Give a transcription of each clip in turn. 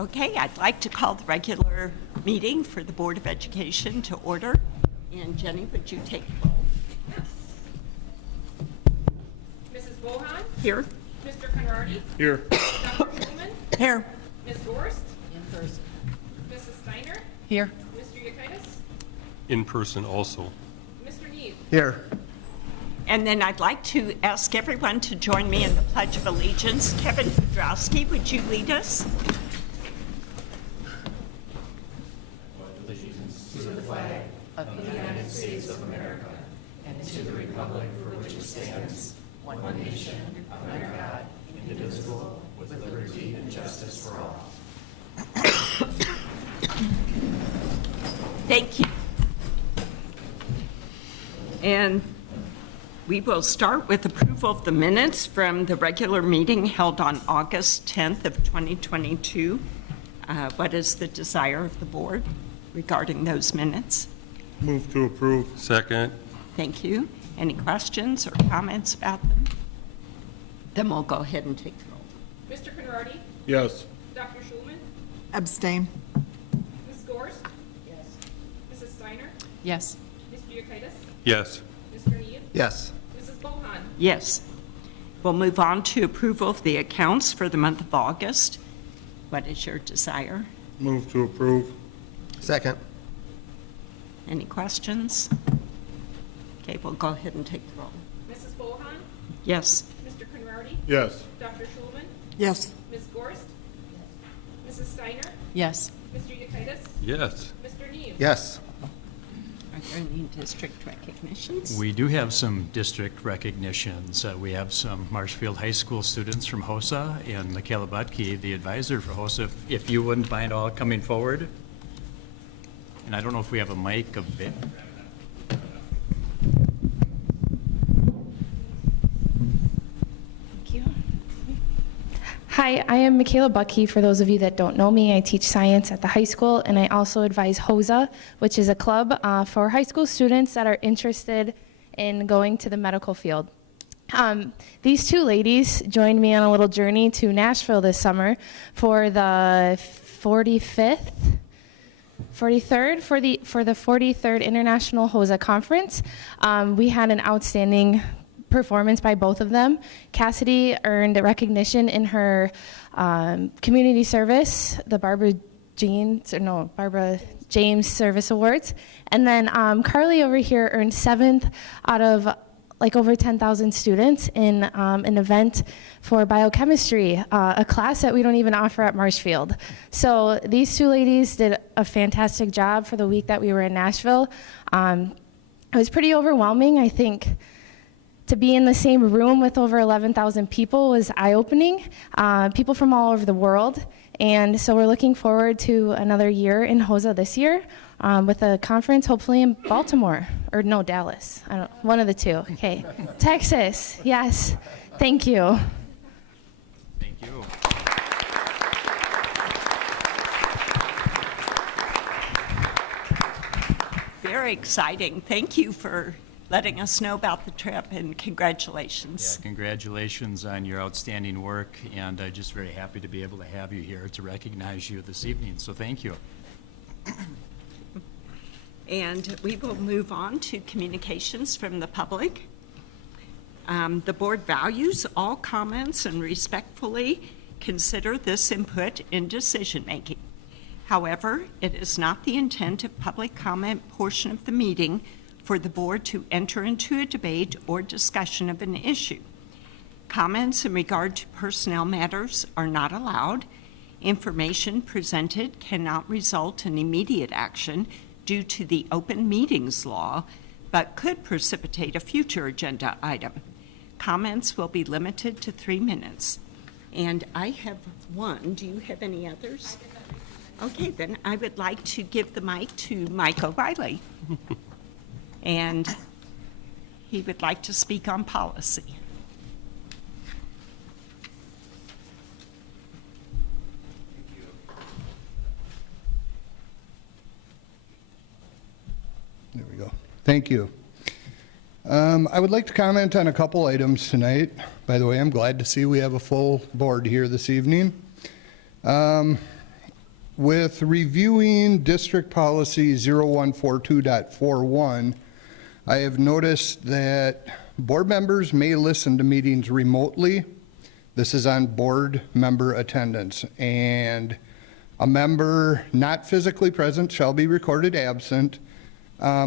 Okay, I'd like to call the regular meeting for the Board of Education to order. And Jenny, would you take the roll? Mrs. Bohan? Here. Mr. Conradi? Here. Dr. Schulman? Here. Ms. Gorst? In person. Mrs. Steiner? Here. Mr. Yakitis? In person also. Mr. Neve? Here. And then I'd like to ask everyone to join me in the Pledge of Allegiance. Kevin Podrowski, would you lead us? Thank you. And we will start with approval of the minutes from the regular meeting held on August 10th of 2022. What is the desire of the board regarding those minutes? Move to approve. Second. Thank you. Any questions or comments about them? Then we'll go ahead and take the roll. Mr. Conradi? Yes. Dr. Schulman? Abstain. Ms. Gorst? Yes. Mrs. Steiner? Yes. Mr. Yakitis? Yes. Mr. Neve? Yes. Mrs. Bohan? Yes. We'll move on to approval of the accounts for the month of August. What is your desire? Move to approve. Second. Any questions? Okay, we'll go ahead and take the roll. Mrs. Bohan? Yes. Mr. Conradi? Yes. Dr. Schulman? Yes. Ms. Gorst? Mrs. Steiner? Yes. Mr. Yakitis? Yes. Mr. Neve? Yes. Are there any district recognitions? We do have some district recognitions. We have some Marshfield High School students from HOSA and Michaela Butke, the advisor for HOSA, if you wouldn't mind all coming forward. And I don't know if we have a mic a bit. Thank you. Hi, I am Michaela Buckey. For those of you that don't know me, I teach science at the high school, and I also advise HOSA, which is a club for high school students that are interested in going to the medical field. These two ladies joined me on a little journey to Nashville this summer for the 43rd International HOSA Conference. We had an outstanding performance by both of them. Cassidy earned recognition in her community service, the Barbara James Service Awards. And then Carly over here earned 7th out of over 10,000 students in an event for biochemistry, a class that we don't even offer at Marshfield. So these two ladies did a fantastic job for the week that we were in Nashville. It was pretty overwhelming. I think to be in the same room with over 11,000 people was eye-opening, people from all over the world. And so we're looking forward to another year in HOSA this year with a conference hopefully in Baltimore, or no, Dallas. One of the two. Okay. Texas, yes. Thank you. Thank you. Very exciting. Thank you for letting us know about the trip, and congratulations. Yeah, congratulations on your outstanding work, and just very happy to be able to have you here to recognize you this evening. So thank you. And we will move on to communications from the public. The board values all comments and respectfully consider this input in decision-making. However, it is not the intent of public comment portion of the meeting for the board to enter into a debate or discussion of an issue. Comments in regard to personnel matters are not allowed. Information presented cannot result in immediate action due to the open meetings law, but could precipitate a future agenda item. Comments will be limited to 3 minutes. And I have one. Do you have any others? Okay, then I would like to give the mic to Mike O'Reilly. And he would like to speak on policy. There we go. Thank you. I would like to comment on a couple items tonight. By the way, I'm glad to see we have a full board here this evening. With reviewing District Policy 0142.41, I have noticed that board members may listen to meetings remotely. This is on board member attendance, and a member not physically present shall be recorded absent.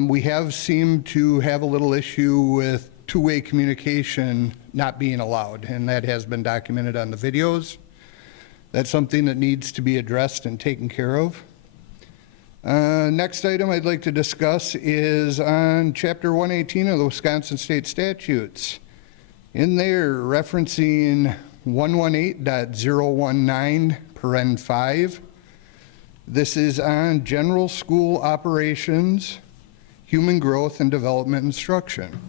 We have seemed to have a little issue with two-way communication not being allowed, and that has been documented on the videos. That's something that needs to be addressed and taken care of. Next item I'd like to discuss is on Chapter 118 of the Wisconsin State Statutes. In there, referencing 118.019, paren 5. This is on general school operations, human growth and development instruction.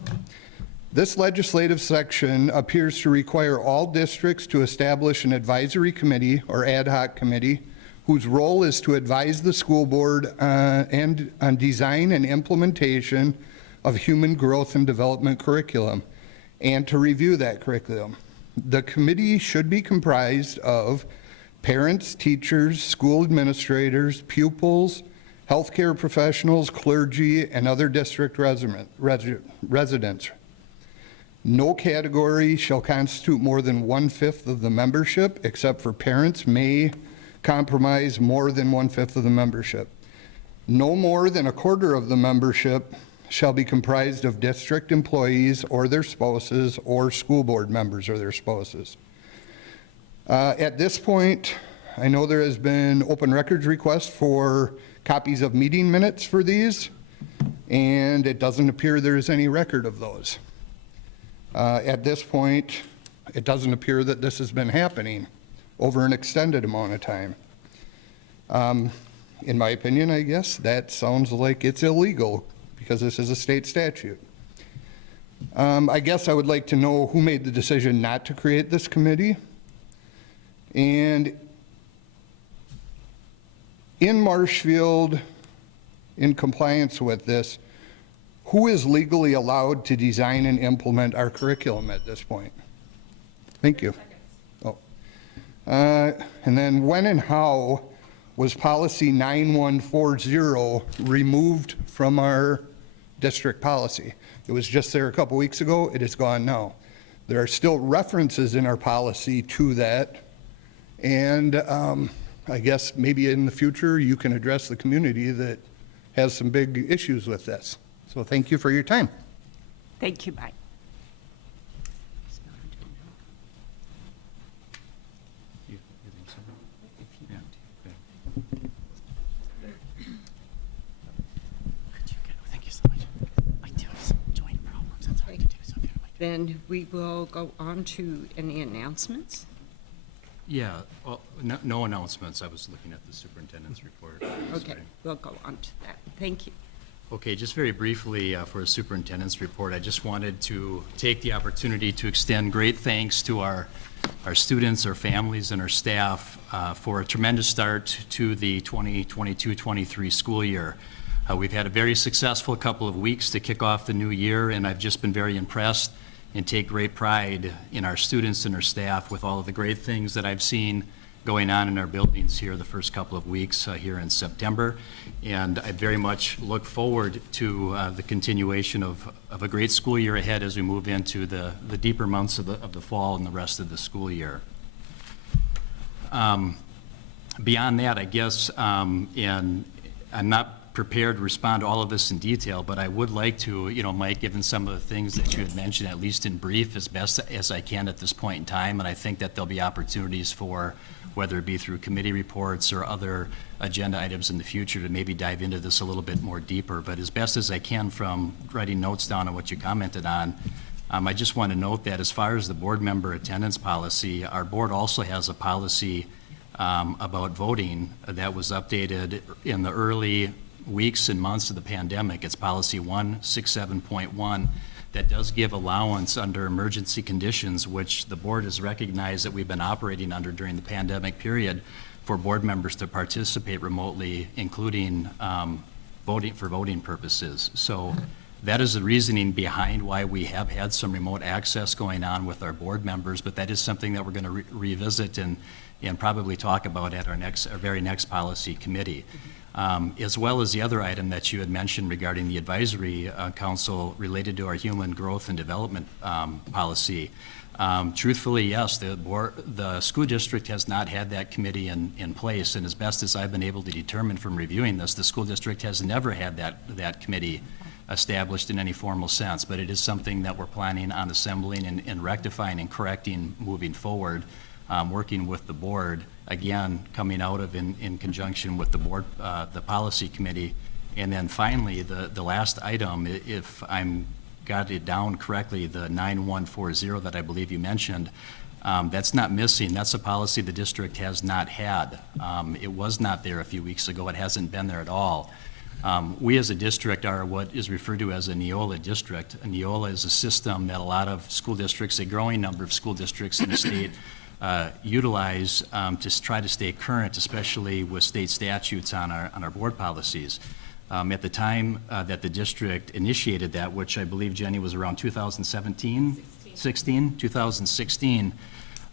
This legislative section appears to require all districts to establish an advisory committee or ad hoc committee whose role is to advise the school board on design and implementation of human growth and development curriculum and to review that curriculum. The committee should be comprised of parents, teachers, school administrators, pupils, healthcare professionals, clergy, and other district residents. No category shall constitute more than 1/5 of the membership, except for parents may comprise more than 1/5 of the membership. No more than 1/4 of the membership shall be comprised of district employees or their spouses or school board members or their spouses. At this point, I know there has been open records requests for copies of meeting minutes for these, and it doesn't appear there is any record of those. At this point, it doesn't appear that this has been happening over an extended amount of time. In my opinion, I guess, that sounds like it's illegal because this is a state statute. I guess I would like to know who made the decision not to create this committee. And in Marshfield, in compliance with this, who is legally allowed to design and implement our curriculum at this point? Thank you. Oh. And then when and how was policy 9140 removed from our district policy? It was just there a couple weeks ago. It is gone now. There are still references in our policy to that. And I guess maybe in the future you can address the community that has some big issues with this. So thank you for your time. Thank you, Mike. You think so? Yeah. Thank you so much. I do have some joint problems. That's hard to do. So if you don't mind. Then we will go on to any announcements. Yeah, well, no announcements. I was looking at the superintendent's report. Okay, we'll go on to that. Thank you. Okay, just very briefly for a superintendent's report, I just wanted to take the opportunity to extend great thanks to our students, our families, and our staff for a tremendous start to the 2022-23 school year. We've had a very successful couple of weeks to kick off the new year, and I've just been very impressed and take great pride in our students and our staff with all of the great things that I've seen going on in our buildings here the first couple of weeks here in September. And I very much look forward to the continuation of a great school year ahead as we move into the deeper months of the fall and the rest of the school year. Beyond that, I guess, and I'm not prepared to respond to all of this in detail, but I would like to, Mike, given some of the things that you had mentioned, at least in brief, as best as I can at this point in time, and I think that there'll be opportunities for, whether it be through committee reports or other agenda items in the future, to maybe dive into this a little bit more deeper. But as best as I can from writing notes down on what you commented on, I just want to note that as far as the board member attendance policy, our board also has a policy about voting that was updated in the early weeks and months of the pandemic. It's policy 167.1 that does give allowance under emergency conditions, which the board has recognized that we've been operating under during the pandemic period, for board members to participate remotely, including voting for voting purposes. So That is the reasoning behind why we have had some remote access going on with our board members, but that is something that we're going to revisit and probably talk about at our very next policy committee. As well as the other item that you had mentioned regarding the advisory council related to our human growth and development policy. Truthfully, yes, the school district has not had that committee in place, and as best as I've been able to determine from reviewing this, the school district has never had that committee established in any formal sense, but it is something that we're planning on assembling and rectifying and correcting moving forward, working with the board, again, coming out of in conjunction with the board, the policy committee. And then finally, the last item, if I'm got it down correctly, the 9140 that I believe you mentioned, that's not missing. That's a policy the district has not had. It was not there a few weeks ago. It hasn't been there at all. We as a district are what is referred to as a Neola district. A Neola is a system that a lot of school districts, a growing number of school districts in the state, utilize to try to stay current, especially with state statutes on our board policies. At the time that the district initiated that, which I believe, Jenny, was around 2017? 2016.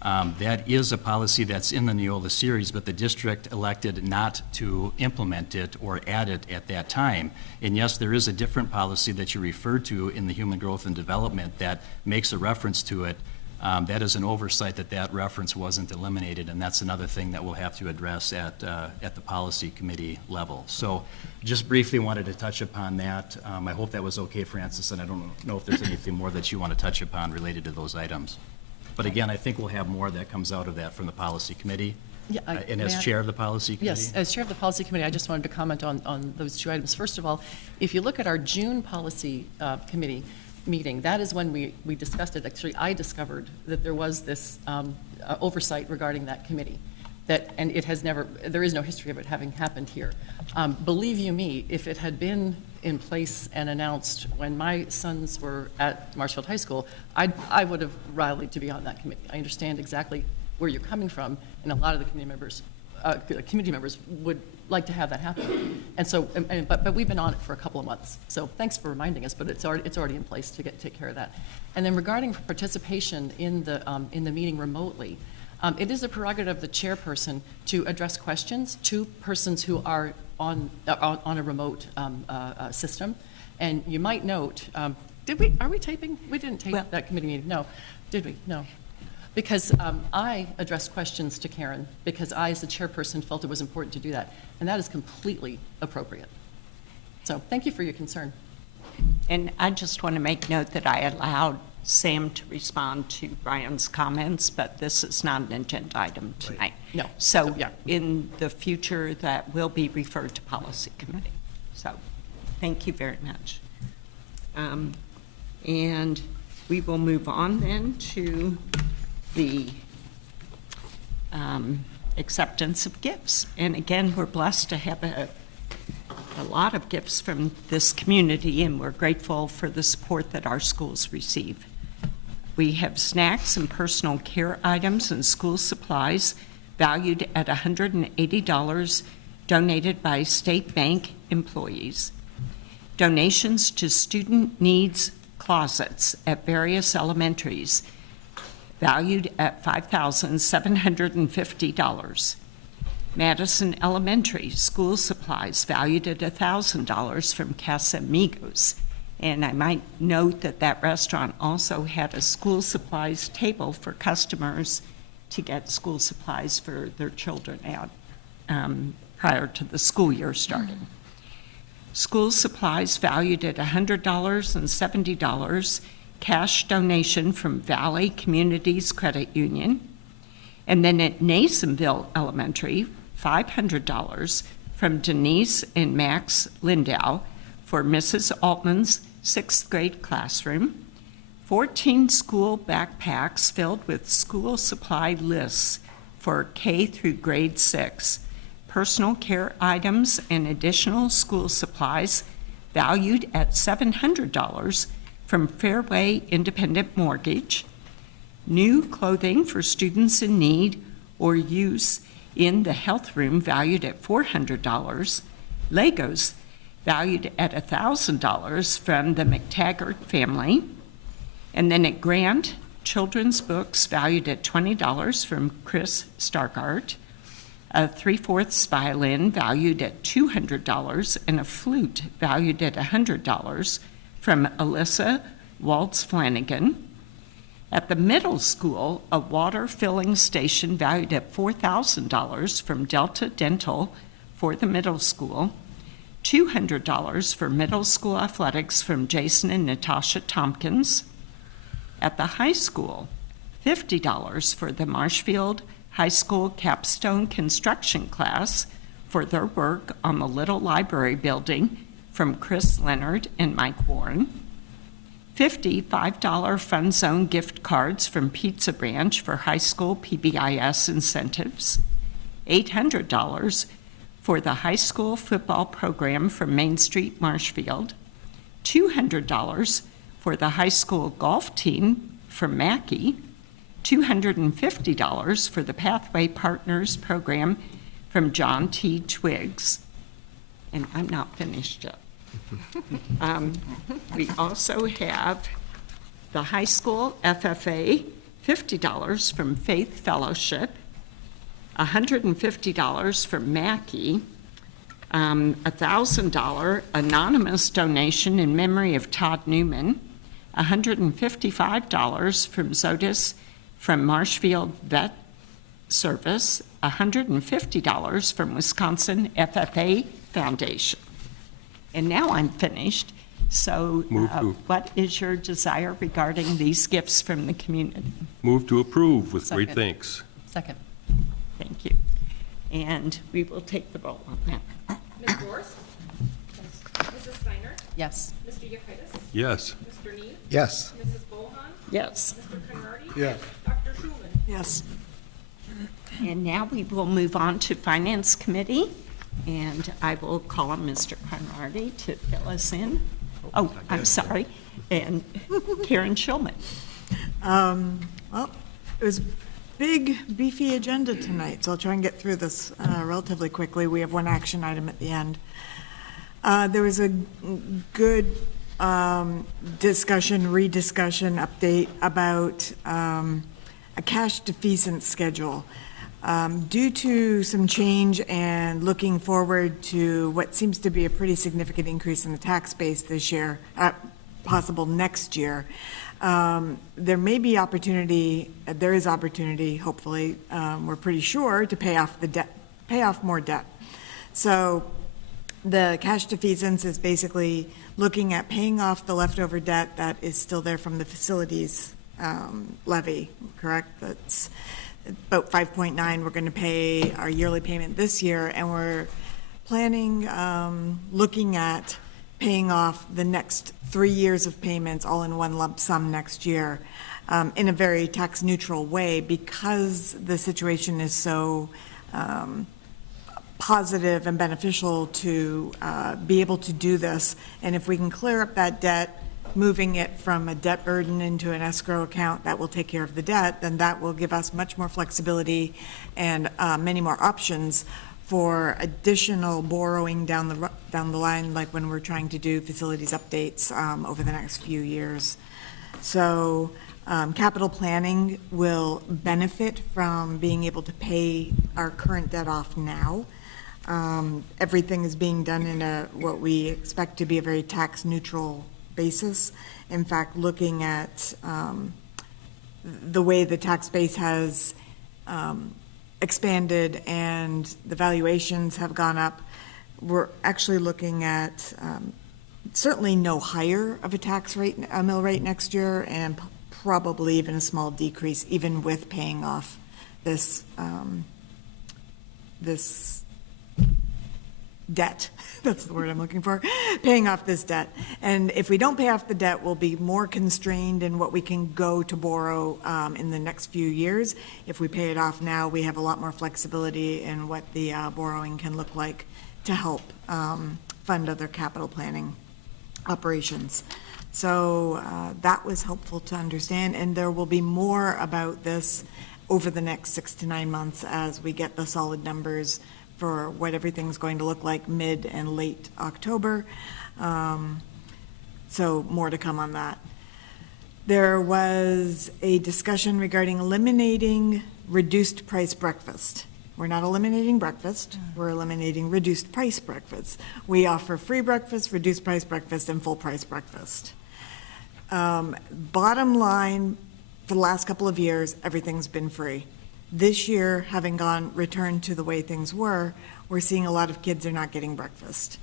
That is a policy that's in the Neola series, but the district elected not to implement it or add it at that time. And yes, there is a different policy that you referred to in the human growth and development that makes a reference to it. That is an oversight that reference wasn't eliminated, and that's another thing that we'll have to address at the policy committee level. So just briefly wanted to touch upon that. I hope that was okay, Francis, and I don't know if there's anything more that you want to touch upon related to those items. But again, I think we'll have more that comes out of that from the policy committee. Yeah, And as chair of the policy committee? Yes, as chair of the policy committee, I just wanted to comment on those two items. First of all, if you look at our June policy committee meeting, that is when we discussed it. Actually, I discovered that there was this oversight regarding that committee. And it has never, there is no history of it having happened here. Believe you me, if it had been in place and announced when my sons were at Marshfield High School, I would have rallied to be on that committee. I understand exactly where you're coming from, and a lot of the community members would like to have that happen. And so, but we've been on it for a couple of months. So thanks for reminding us, but it's already in place to take care of that. And then regarding participation in the meeting remotely, it is a prerogative of the chairperson to address questions to persons who are on a remote system. And you might note, are we taping? We didn't tape that committee meeting. No, did we? No. Because I addressed questions to Karen because I, as the chairperson, felt it was important to do that. And that is completely appropriate. So thank you for your concern. And I just want to make note that I allowed Sam to respond to Brian's comments, but this is not an agenda item tonight. No. So yeah. In the future, that will be referred to policy committee. So thank you very much. And we will move on then to the acceptance of gifts. And again, we're blessed to have a lot of gifts from this community, and we're grateful for the support that our schools receive. We have snacks and personal care items and school supplies valued at $180 donated by state bank employees. Donations to student needs closets at various elementaries valued at $5,750. Madison Elementary school supplies valued at $1,000 from Casamigos. And I might note that that restaurant also had a school supplies table for customers to get school supplies for their children out prior to the school year starting. School supplies valued at $100 and $70, cash donation from Valley Communities Credit Union. And then at Nasonville Elementary, $500 from Denise and Max Lindau for Mrs. Altman's 6th grade classroom, 14 school backpacks filled with school supply lists for K through grade 6, personal care items and additional school supplies valued at $700 from Fairway Independent Mortgage, new clothing for students in need or use in the health room valued at $400, Legos valued at $1,000 from the McTaggart family. And then at Grant, children's books valued at $20 from Chris Stargart, a 3/4 violin valued at $200, and a flute valued at $100 from Alyssa Waltz Flanagan. At the middle school, a water filling station valued at $4,000 from Delta Dental for the middle school, $200 for middle school athletics from Jason and Natasha Tompkins. At the high school, $50 for the Marshfield High School capstone construction class for their work on the Little Library building from Chris Leonard and Mike Warren. $5 Fun Zone gift cards from Pizza Branch for high school PBIS incentives. $800 for the high school football program from Main Street Marshfield. $200 for the high school golf team from Mackey. $250 for the Pathway Partners program from John T. Twiggs. And I'm not finished yet. We also have the high school FFA, $50 from Faith Fellowship, $150 from Mackey, $1,000 anonymous donation in memory of Todd Newman, $155 from Zodis from Marshfield Vet Service, $150 from Wisconsin FFA Foundation. And now I'm finished. So what is your desire regarding these gifts from the community? Move to approve with great Second. thanks. Second. Thank you. And we will take the roll on that. Ms. Gorst? Mrs. Steiner? Yes. Mr. Yekitis? Yes. Mr. Need? Yes. Mrs. Bohan? Yes. Mr. Conrady? Yes. Dr. Schulman? Yes. And now we will move on to Finance Committee. And I will call on Mr. Conrady to fill us in. Oh, I'm sorry. And Karen Schulman. Well, it was a big, beefy agenda tonight, so I'll try and get through this relatively quickly. We have one action item at the end. There was a good rediscussion update about a cash defeasance schedule. Due to some change and looking forward to what seems to be a pretty significant increase in the tax base this year, possible next year, there may be opportunity, there is opportunity, hopefully, we're pretty sure, to pay off more debt. So the cash defeasance is basically looking at paying off the leftover debt that is still there from the facilities levy, correct? That's about 5.9. We're going to pay our yearly payment this year, and we're planning, looking at paying off the next 3 years of payments all in one lump sum next year in a very tax neutral way, because the situation is so positive and beneficial to be able to do this. And if we can clear up that debt, moving it from a debt burden into an escrow account that will take care of the debt, then that will give us much more flexibility and many more options for additional borrowing down the line, like when we're trying to do facilities updates over the next few years. So capital planning will benefit from being able to pay our current debt off now. Everything is being done in what we expect to be a very tax neutral basis. In fact, looking at the way the tax base has expanded and the valuations have gone up, we're actually looking at certainly no higher of a tax rate, a mill rate next year, and probably even a small decrease, even with paying off this this debt. That's the word I'm looking for, paying off this debt. And if we don't pay off the debt, we'll be more constrained in what we can go to borrow in the next few years. If we pay it off now, we have a lot more flexibility in what the borrowing can look like to help fund other capital planning operations. So that was helpful to understand, and there will be more about this over the next 6 to 9 months as we get the solid numbers for what everything's going to look like mid and late October. So more to come on that. There was a discussion regarding eliminating reduced price breakfast. We're not eliminating breakfast, we're eliminating reduced price breakfast. We offer free breakfast, reduced price breakfast, and full price breakfast. Bottom line, for the last couple of years, everything's been free. This year, having returned to the way things were, we're seeing a lot of kids are not getting breakfast.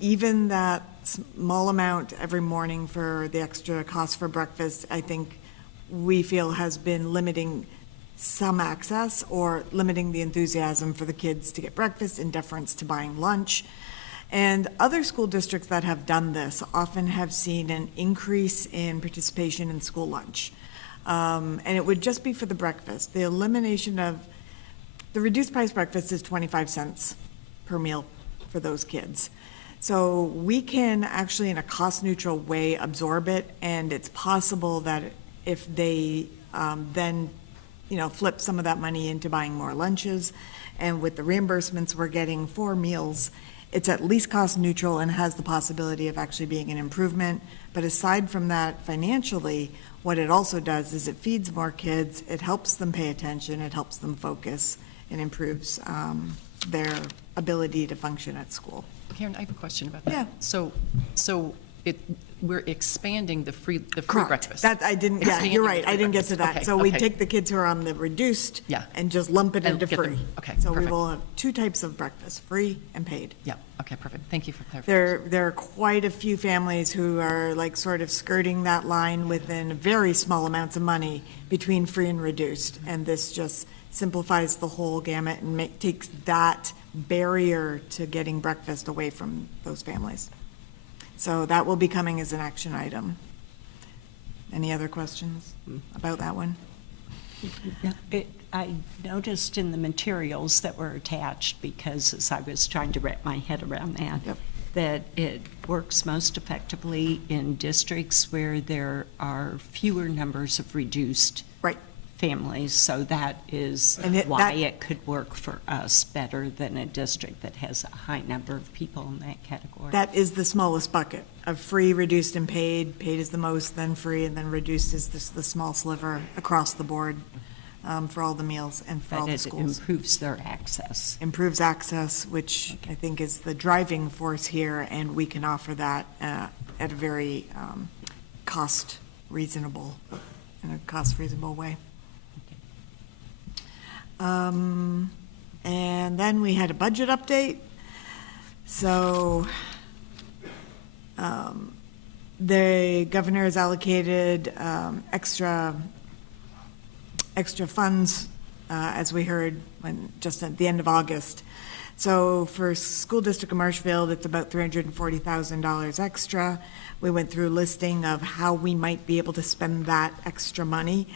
Even that small amount every morning for the extra cost for breakfast, I think we feel has been limiting some access or limiting the enthusiasm for the kids to get breakfast in deference to buying lunch. And other school districts that have done this often have seen an increase in participation in school lunch. And it would just be for the breakfast. The elimination of the reduced price breakfast is 25 cents per meal for those kids. So we can actually, in a cost-neutral way, absorb it, and it's possible that if they then flip some of that money into buying more lunches, and with the reimbursements we're getting for meals, it's at least cost neutral and has the possibility of actually being an improvement. But aside from that, financially, what it also does is it feeds more kids, it helps them pay attention, it helps them focus, and improves their ability to function at school. Karen, I have a question about that. Yeah. So we're expanding the free Correct. breakfast. That I didn't, yeah, Expanding you're the right, free I didn't get to breakfast. that. Okay, So we okay. take the kids who are on the reduced Yeah. and just lump it And into get them- free. okay, So we perfect. will have two types of breakfast, free and paid. Yeah, okay, perfect. Thank you for clarifying. There are quite a few families who are like sort of skirting that line within very small amounts of money between free and reduced. And this just simplifies the whole gamut and takes that barrier to getting breakfast away from those families. So that will be coming as an action item. Any other questions about that one? I noticed in the materials that were attached, because as I was trying to wrap my head around that, Yep. that it works most effectively in districts where there are fewer numbers of reduced Right. families. So that is And why it could work for us better than a district that has a high number of people in that category. That is the smallest bucket of free, reduced, and paid. Paid is the most, then free, and then reduced is the small sliver across the board for all the meals and for all But the it schools. improves their access. Improves access, which I think is the driving force here, and we can offer that at a very in a cost reasonable way. And then we had a budget update. So the governor has allocated extra funds, as we heard just at the end of August. So for school district of Marshfield, it's about $340,000 extra. We went through a listing of how we might be able to spend that extra money.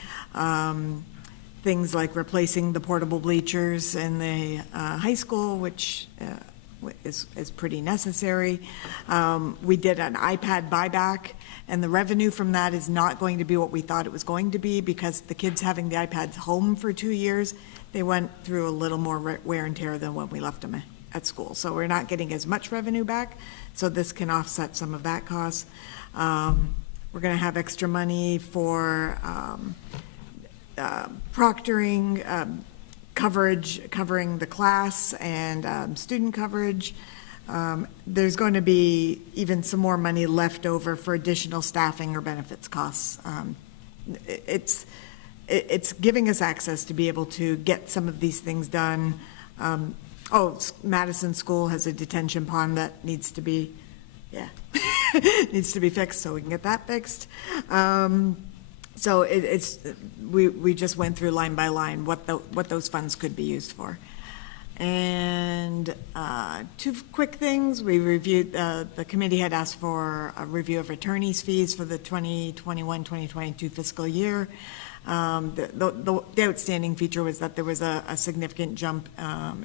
Things like replacing the portable bleachers in the high school, which is pretty necessary. We did an iPad buyback, and the revenue from that is not going to be what we thought it was going to be, because the kids having the iPads home for 2 years, they went through a little more wear and tear than when we left them at school. So we're not getting as much revenue back, so this can offset some of that cost. We're going to have extra money for proctoring, covering the class and student coverage. There's going to be even some more money left over for additional staffing or benefits costs. It's giving us access to be able to get some of these things done. Madison School has a detention pond that needs to be, needs to be fixed, so we can get that fixed. So we just went through line by line what those funds could be used for. And two quick things. We reviewed, the committee had asked for a review of attorney's fees for the 2021-2022 fiscal year. The outstanding feature was that there was a significant jump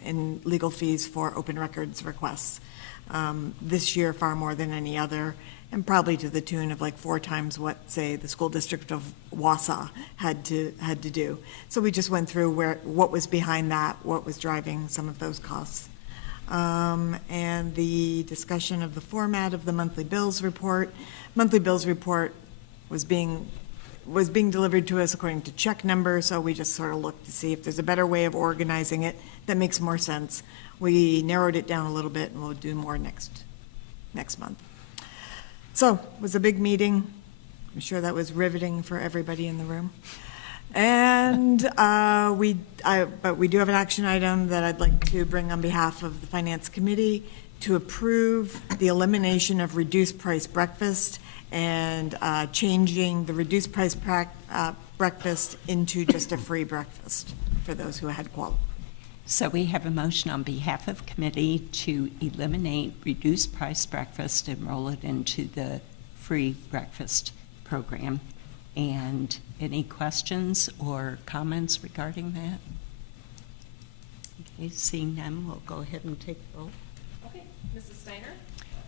in legal fees for open records requests. This year, far more than any other, and probably to the tune of like 4 times what, say, the school district of Wausau had to do. So we just went through what was behind that, what was driving some of those costs. and the discussion of the format of the monthly bills report. Monthly bills report was being delivered to us according to check number, so we just sort of looked to see if there's a better way of organizing it that makes more sense. We narrowed it down a little bit, and we'll do more next month. So, it was a big meeting. I'm sure that was riveting for everybody in the room. And but we do have an action item that I'd like to bring on behalf of the Finance Committee to approve the elimination of reduced price breakfast and changing the reduced price breakfast into just a free breakfast for those who had qualified. So we have a motion on behalf of committee to eliminate reduced price breakfast and roll it into the free breakfast program. And any questions or comments regarding that? Okay, seeing none, we'll go ahead and take the roll. Okay, Mrs. Steiner?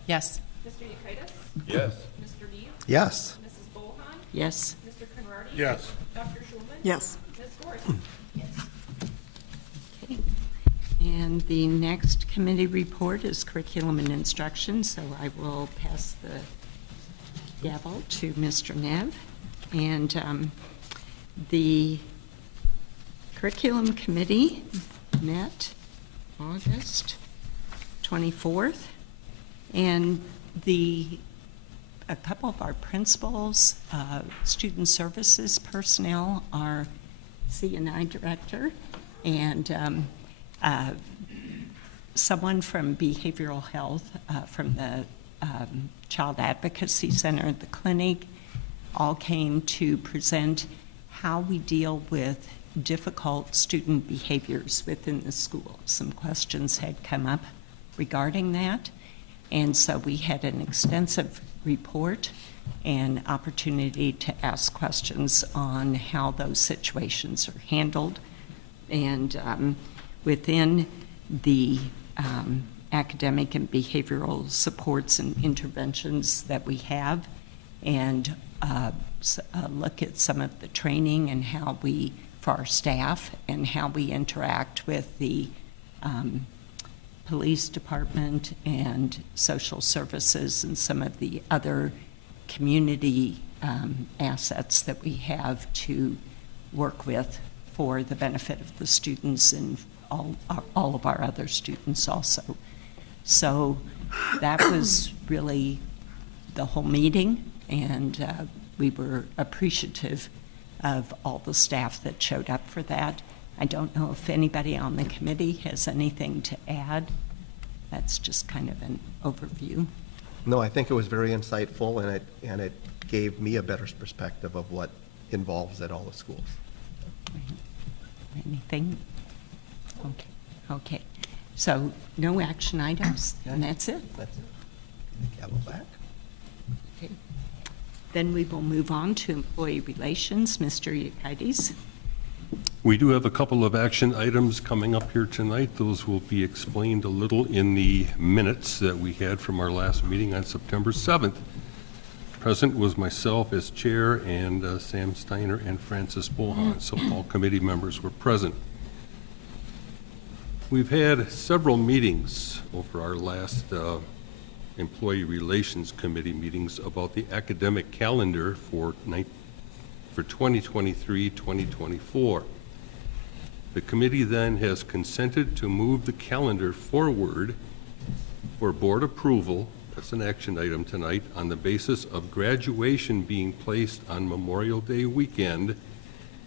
Yes. Mr. Yekitis? Yes. Mr. Deeb? Yes. Mrs. Bohan? Yes. Mr. Conrady? Yes. Dr. Schulman? Yes. Ms. Gorst? Yes. Okay. And the next committee report is curriculum and instruction, so I will pass the gavel to Mr. Nev. And the curriculum committee met August 24th, and a couple of our principals, student services personnel, our C&I director, and someone from behavioral health from the Child Advocacy Center at the clinic all came to present how we deal with difficult student behaviors within the school. Some questions had come up regarding that, and so we had an extensive report and opportunity to ask questions on how those situations are handled. And within the academic and behavioral supports and interventions that we have, and look at some of the training and how we, for our staff, and how we interact with the police department and social services and some of the other community assets that we have to work with for the benefit of the students and all of our other students also. So that was really the whole meeting, and we were appreciative of all the staff that showed up for that. I don't know if anybody on the committee has anything to add. That's just kind of an overview. No, I think it was very insightful, and it gave me a better perspective of what involves at all the schools. Anything? Okay. Okay. So no action items, and that's it. That's it. Gavel back. Okay. Then we will move on to employee relations. Mr. Yekitis. We do have a couple of action items coming up here tonight. Those will be explained a little in the minutes that we had from our last meeting on September 7th. Present was myself as chair and Sam Steiner and Francis Bohan, so all committee members were present. We've had several meetings over our last Employee Relations Committee meetings about the academic calendar for 2023-2024. The committee then has consented to move the calendar forward for board approval, that's an action item tonight, on the basis of graduation being placed on Memorial Day weekend,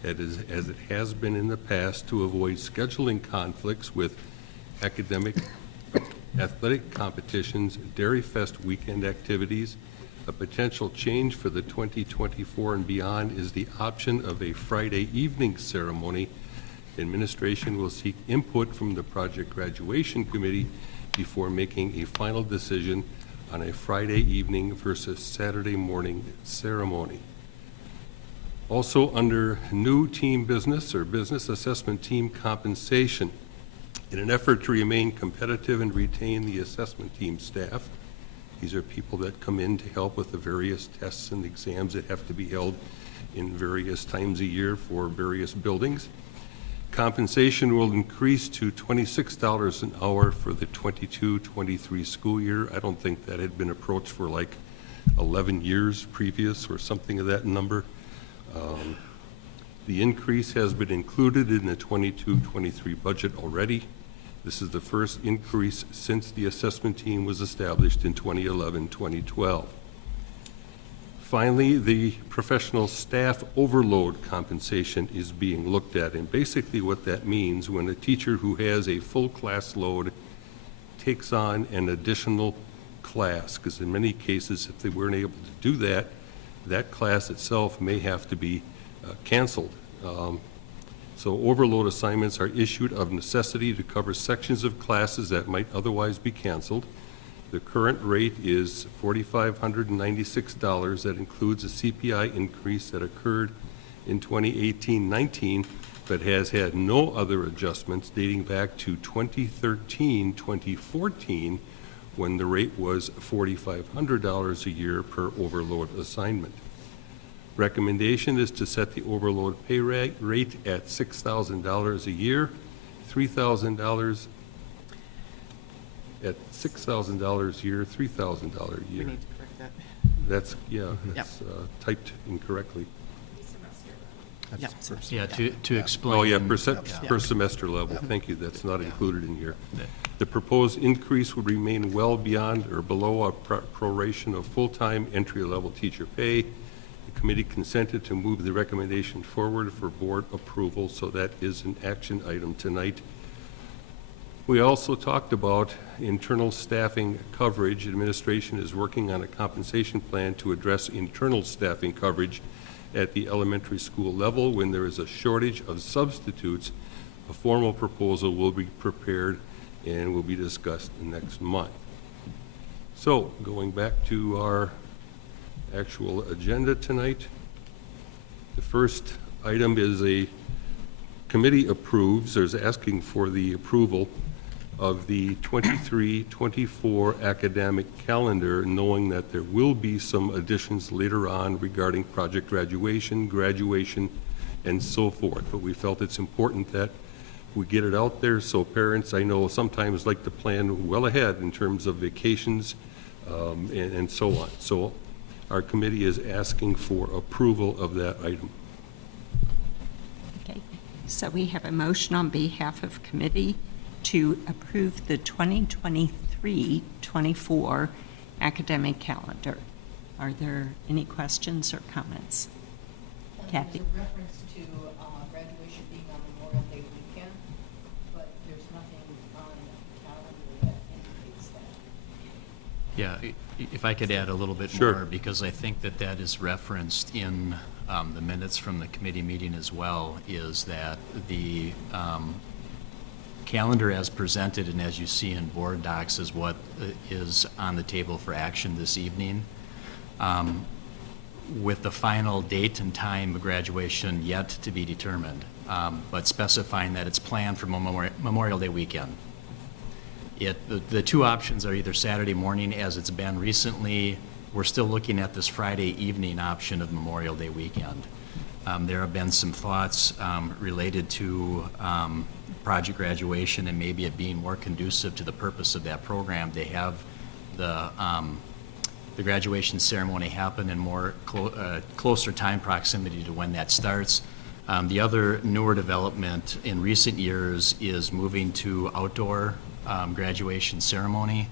as it has been in the past, to avoid scheduling conflicts with academic, athletic competitions, Dairy Fest weekend activities. A potential change for the 2024 and beyond is the option of a Friday evening ceremony. Administration will seek input from the project graduation committee before making a final decision on a Friday evening versus Saturday morning ceremony. Also, under new team business or business assessment team compensation, in an effort to remain competitive and retain the assessment team staff, these are people that come in to help with the various tests and exams that have to be held in various times a year for various buildings. compensation will increase to $26 an hour for the 22-23 school year. I don't think that had been approached for like 11 years previous or something of that number. The increase has been included in the 22-23 budget already. This is the first increase since the assessment team was established in 2011-2012. Finally, the professional staff overload compensation is being looked at, and basically what that means, when a teacher who has a full class load takes on an additional class, because in many cases, if they weren't able to do that, that class itself may have to be canceled. So overload assignments are issued of necessity to cover sections of classes that might otherwise be canceled. The current rate is $4,596. That includes a CPI increase that occurred in 2018-19, but has had no other adjustments dating back to 2013-2014, when the rate was $4,500 a year per overload assignment. Recommendation is to set the overload pay rate at $6,000 a year, $3,000 at $6,000 a year, $3,000 a We year. need to correct that. That's, that's typed incorrectly. Yeah, Yeah, to explain. Oh, yeah, per semester level, thank you, that's not included in here. The proposed increase would remain well beyond or below a proration of full-time entry-level teacher pay. The committee consented to move the recommendation forward for board approval, so that is an action item tonight. We also talked about internal staffing coverage. Administration is working on a compensation plan to address internal staffing coverage at the elementary school level. When there is a shortage of substitutes, a formal proposal will be prepared and will be discussed next month. So, going back to our actual agenda tonight, the first item is a committee approves, or is asking for the approval of the 23-24 academic calendar, knowing that there will be some additions later on regarding project graduation, and so forth. But we felt it's important that we get it out there, so parents, I know, sometimes like to plan well ahead in terms of vacations and so on. So our committee is asking for approval of that item. Okay, so we have a motion on behalf of committee to approve the 2023-24 academic calendar. Are there any questions or comments? Kathy? There's a reference to graduation being on Memorial Day weekend, but there's nothing on the calendar that indicates that. Yeah, if I could add a little bit Sure. more, because I think that that is referenced in the minutes from the committee meeting as well, is that the calendar as presented and as you see in board docs is what is on the table for action this evening. With the final date and time of graduation yet to be determined, but specifying that it's planned for Memorial Day weekend. The two options are either Saturday morning, as it's been recently. We're still looking at this Friday evening option of Memorial Day weekend. There have been some thoughts related to project graduation and maybe it being more conducive to the purpose of that program. They have the graduation ceremony happen in more closer time proximity to when that starts. The other newer development in recent years is moving to outdoor graduation ceremony.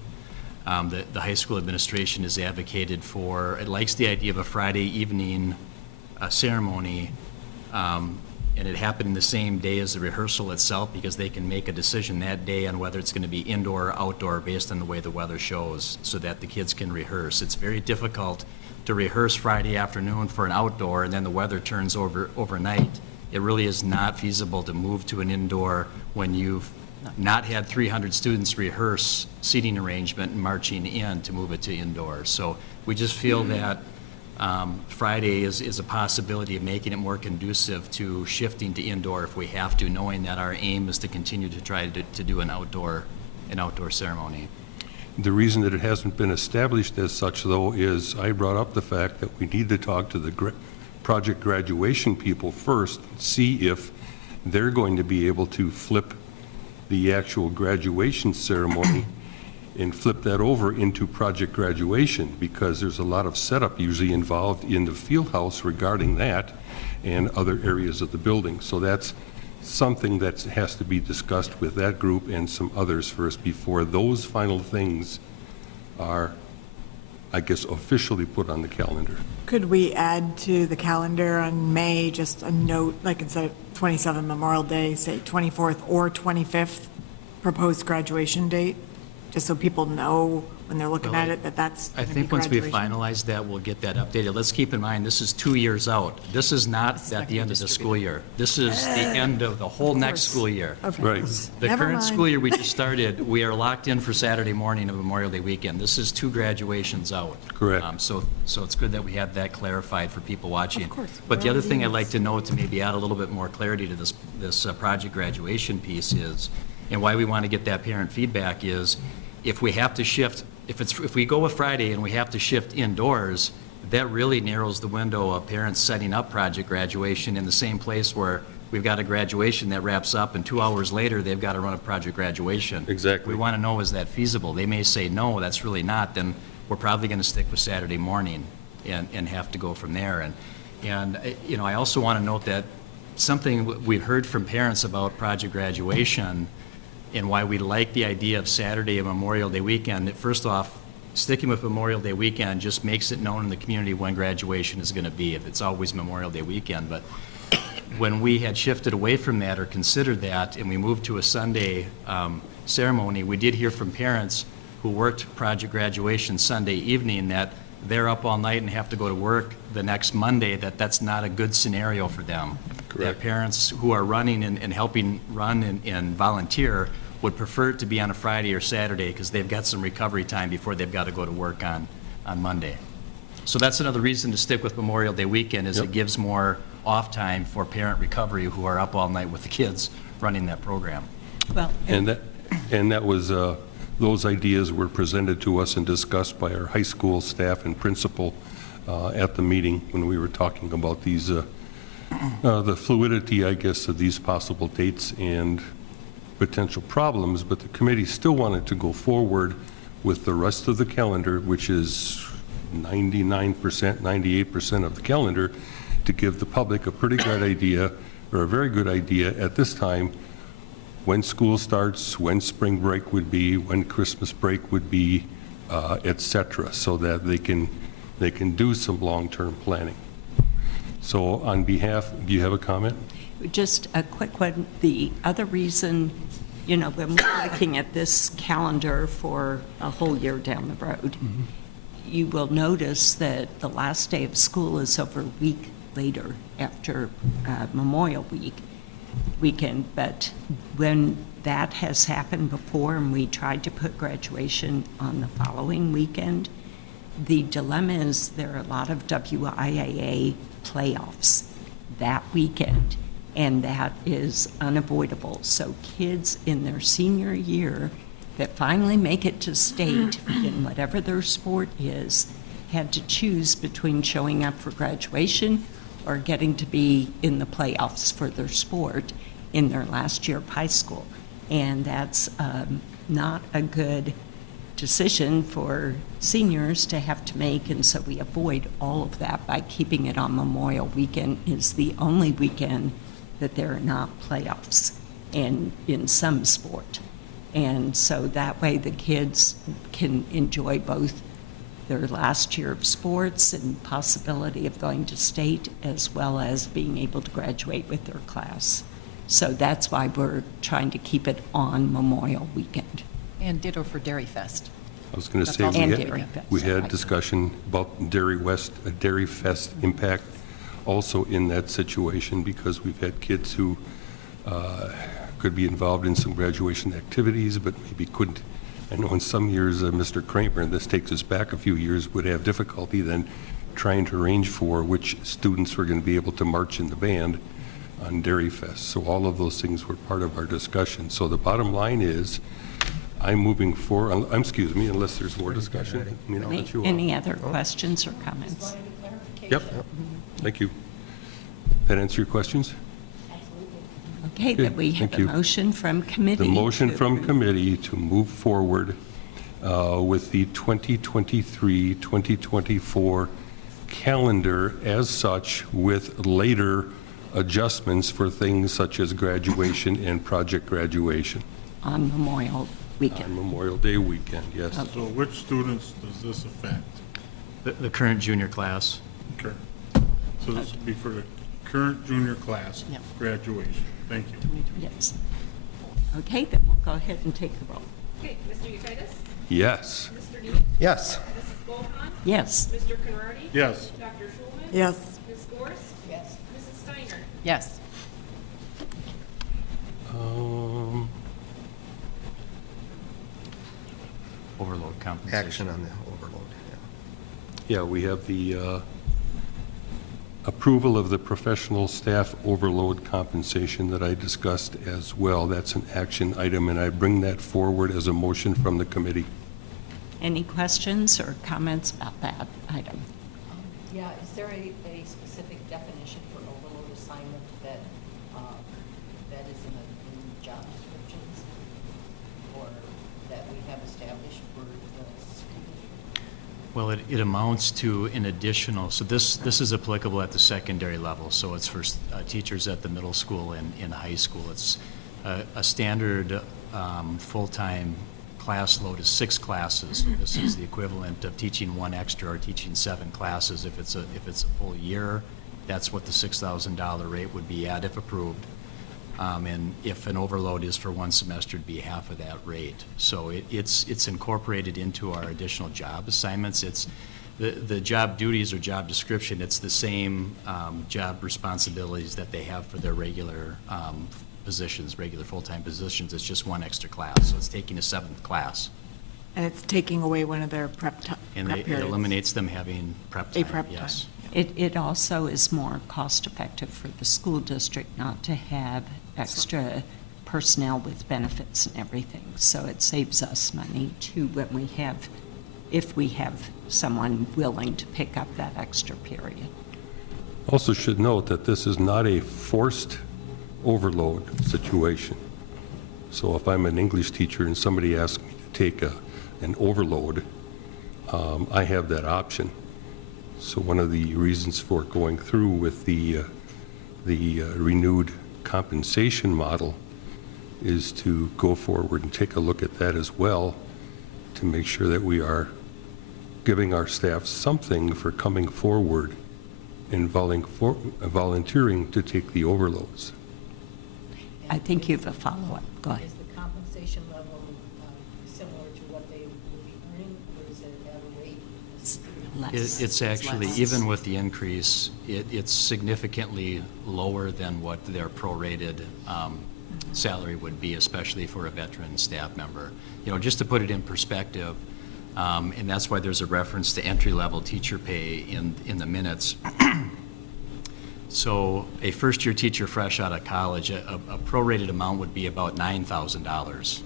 The high school administration has advocated for, it likes the idea of a Friday evening ceremony, and it happened the same day as the rehearsal itself, because they can make a decision that day on whether it's going to be indoor or outdoor based on the way the weather shows, so that the kids can rehearse. It's very difficult to rehearse Friday afternoon for an outdoor and then the weather turns overnight. It really is not feasible to move to an indoor when you've not had 300 students rehearse seating arrangement and marching in to move it to indoor. So we just feel that Friday is a possibility of making it more conducive to shifting to indoor if we have to, knowing that our aim is to continue to try to do an outdoor ceremony. The reason that it hasn't been established as such, though, is I brought up the fact that we need to talk to the project graduation people first, see if they're going to be able to flip the actual graduation ceremony and flip that over into project graduation, because there's a lot of setup usually involved in the field house regarding that and other areas of the building. So that's something that has to be discussed with that group and some others first before those final things are, I guess, officially put on the calendar. Could we add to the calendar on May, just a note, like instead of 27th Memorial Day, say 24th or 25th, proposed graduation date? Just so people know when they're looking at it that that's I going to be think once we graduation. finalize that, we'll get that updated. Let's keep in mind, this is 2 years out. This is not at the end of the school year. This is the end of the whole next school year. Of Right. course. The Never current mind. school year we just started, we are locked in for Saturday morning of Memorial Day weekend. This is 2 graduations out. Correct. So it's good that we have that clarified for people watching. Of course. But the We're other all thing I'd doing like to note, to maybe add a little bit more clarity to this project graduation piece is, and why we want to get that parent feedback is, if we have to shift, if we go with Friday and we have to shift indoors, that really narrows the window of parents setting up project graduation in the same place where we've got a graduation that wraps up and 2 hours later, they've got to run a project graduation. Exactly. We want to know, is that feasible? They may say, no, that's really not, then we're probably going to stick with Saturday morning and have to go from there. And you know, I also want to note that something we've heard from parents about project graduation and why we like the idea of Saturday and Memorial Day weekend, that first off, sticking with Memorial Day weekend just makes it known in the community when graduation is going to be, if it's always Memorial Day weekend. But when we had shifted away from that or considered that and we moved to a Sunday ceremony, we did hear from parents who worked project graduation Sunday evening that they're up all night and have to go to work the next Monday, that's not a good scenario for them. Correct. That parents who are running and helping run and volunteer would prefer it to be on a Friday or Saturday because they've got some recovery time before they've got to go to work on Monday. So that's another reason to stick with Memorial Day weekend, is Yep. it gives more off time for parent recovery who are up all night with the kids running that program. Well, And that was, those ideas were presented to us and discussed by our high school staff and principal at the meeting when we were talking about these, the fluidity, I guess, of these possible dates and potential problems. But the committee still wanted to go forward with the rest of the calendar, which is 99%, 98% of the calendar, to give the public a pretty good idea, or a very good idea at this time, when school starts, when spring break would be, when Christmas break would be, et cetera, so that they can do some long-term planning. So on behalf, do you have a comment? just a quick one. The other reason, you know, when we're looking at this calendar for a whole year down the road, you will notice that the last day of school is over a week later after Memorial weekend. But when that has happened before and we tried to put graduation on the following weekend, the dilemma is there are a lot of WIAA playoffs that weekend, and that is unavoidable. So kids in their senior year that finally make it to state in whatever their sport is had to choose between showing up for graduation or getting to be in the playoffs for their sport in their last year of high school. And that's not a good decision for seniors to have to make, and so we avoid all of that by keeping it on Memorial Weekend. Is the only weekend that there are not playoffs in some sport. And so that way the kids can enjoy both their last year of sports and possibility of going to state, as well as being able to graduate with their class. So that's why we're trying to keep it on Memorial Weekend. And ditto for Dairy Fest. I was going to That's say, also And Dairy Fest. we had Right. discussion about Dairy Fest impact also in that situation, because we've had kids who could be involved in some graduation activities, but maybe couldn't. I know in some years, Mr. Kramer, and this takes us back a few years, would have difficulty then trying to arrange for which students were going to be able to march in the band on Dairy Fest. So all of those things were part of our discussion. So the bottom line is, I'm moving forward, excuse me, unless there's more discussion. I mean, I'll let you Any other questions or comments? Yep, thank you. That answer your questions? Okay, Okay, that we have thank a you. motion from committee. The motion to from approve. committee to move forward with the 2023-2024 calendar as such, with later adjustments for things such as graduation and project graduation On Memorial on Weekend. Memorial Day weekend, yes. So which students does this affect? The current junior class. Okay. So this will be for the current junior class Yep. graduation. Thank you. Yes. Okay, then we'll go ahead and take the roll. Okay, Mr. Yekitis? Yes. Mr. Dean? Yes. Mrs. Bohan? Yes. Mr. Conrady? Yes. Dr. Schulman? Yes. Ms. Gorst? Yes. Mrs. Steiner? Yes. Overload compensation. Action on the overload, yeah. Yeah, we have the approval of the professional staff overload compensation that I discussed as well. That's an action item, and I bring that forward as a motion from the committee. Any questions or comments about that item? Yeah, is there a specific definition for overload assignment that, that is in job descriptions? Or that we have established for the school district? Well, it amounts to an additional, so this is applicable at the secondary level, so it's for teachers at the middle school and in high school. It's a standard full-time class load is 6 classes. So this is the equivalent of teaching 1 extra or teaching 7 classes. If it's a full year, that's what the $6,000 rate would be at if approved. And if an overload is for 1 semester, it'd be half of that rate. So it's incorporated into our additional job assignments. It's the job duties or job description. It's the same job responsibilities that they have for their regular positions, regular full-time positions. It's just 1 extra class. So it's taking a 7th class. And it's taking away one of their prep And it periods. eliminates them having prep A time, prep yes. time. Yeah. It also is more cost-effective for the school district not to have extra personnel with benefits and everything. So it saves us money too when we have, if we have someone willing to pick up that extra period. Also should note that this is not a forced overload situation. So if I'm an English teacher and somebody asks me to take an overload, I have that option. So one of the reasons for going through with the renewed compensation model is to go forward and take a look at that as well, to make sure that we are giving our staff something for coming forward and volunteering to take the overloads. I think you have a follow-up. Go ahead. Is the compensation level similar to what they would be earning, or is it at a rate? Less. It's actually, less. even with the increase, it's significantly lower than what their prorated salary would be, especially for a veteran staff member. You know, just to put it in perspective, and that's why there's a reference to entry-level teacher pay in the minutes. So a first-year teacher fresh out of college, a prorated amount would be about $9,000.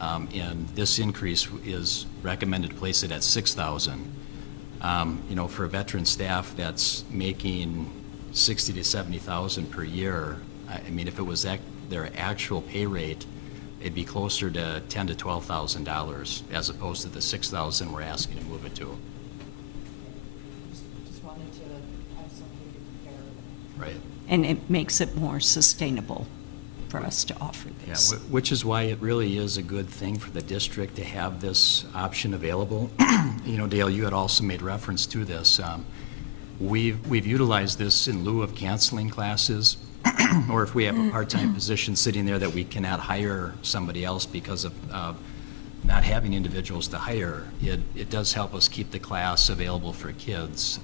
And this increase is recommended to place it at $6,000. You know, for a veteran staff that's making $60,000 to $70,000 per year, I mean, if it was their actual pay rate, it'd be closer to $10,000 to $12,000 as opposed to the $6,000 we're asking to move it to. Just wanted to have something to compare. Right. And it makes it more sustainable for us to offer Yeah, this. which is why it really is a good thing for the district to have this option available. You know, Dale, you had also made reference to this. We've utilized this in lieu of canceling classes, or if we have a part-time position sitting there that we cannot hire somebody else because of not having individuals to hire, it does help us keep the class available for kids,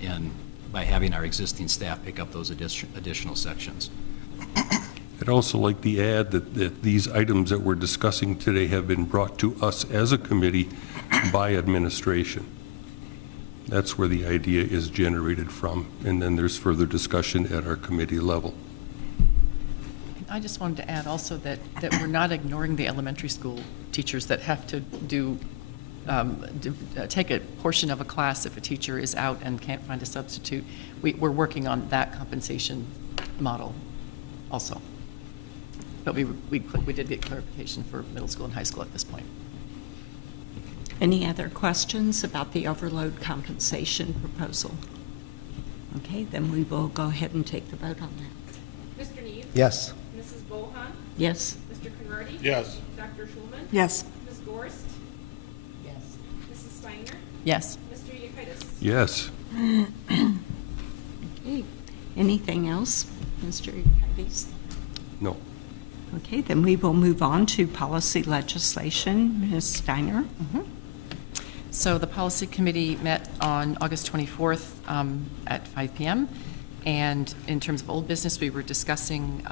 and by having our existing staff pick up those additional sections. I'd also like to add that these items that we're discussing today have been brought to us as a committee by administration. That's where the idea is generated from, and then there's further discussion at our committee level. I just wanted to add also that we're not ignoring the elementary school teachers that have to take a portion of a class if a teacher is out and can't find a substitute. We're working on that compensation model also. But we did get clarification for middle school and high school at this point. Any other questions about the overload compensation proposal? Okay, then we will go ahead and take the vote on that. Mr. Neve? Yes. Mrs. Bohan? Yes? Mr. Conrady? Yes. Dr. Schulman? Yes. Ms. Gorst? Yes. Mrs. Steiner? Yes. Mr. Yekitis? Yes. Okay. Anything else, Mr. Yekitis? No. Okay, then we will move on to policy legislation. Ms. Steiner? So the policy committee met on August 24th at 5 p.m. And in terms of old business, we were discussing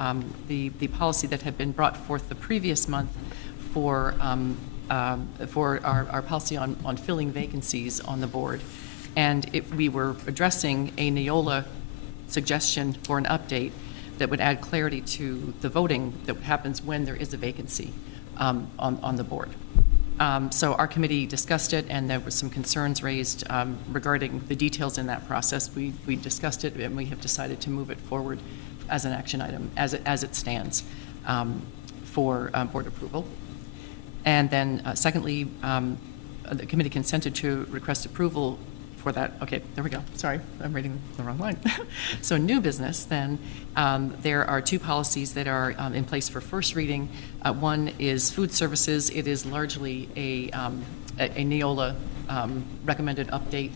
the policy that had been brought forth the previous month for our policy on filling vacancies on the board. And we were addressing a Neola suggestion for an update that would add clarity to the voting that happens when there is a vacancy on the board. So our committee discussed it, and there were some concerns raised regarding the details in that process. We discussed it, and we have decided to move it forward as an action item as it stands for board approval. And then secondly, the committee consented to request approval for that. Okay, there we go. Sorry, I'm reading the wrong line. So new business, then, there are two policies that are in place for first reading. One is food services. It is largely a Neola recommended update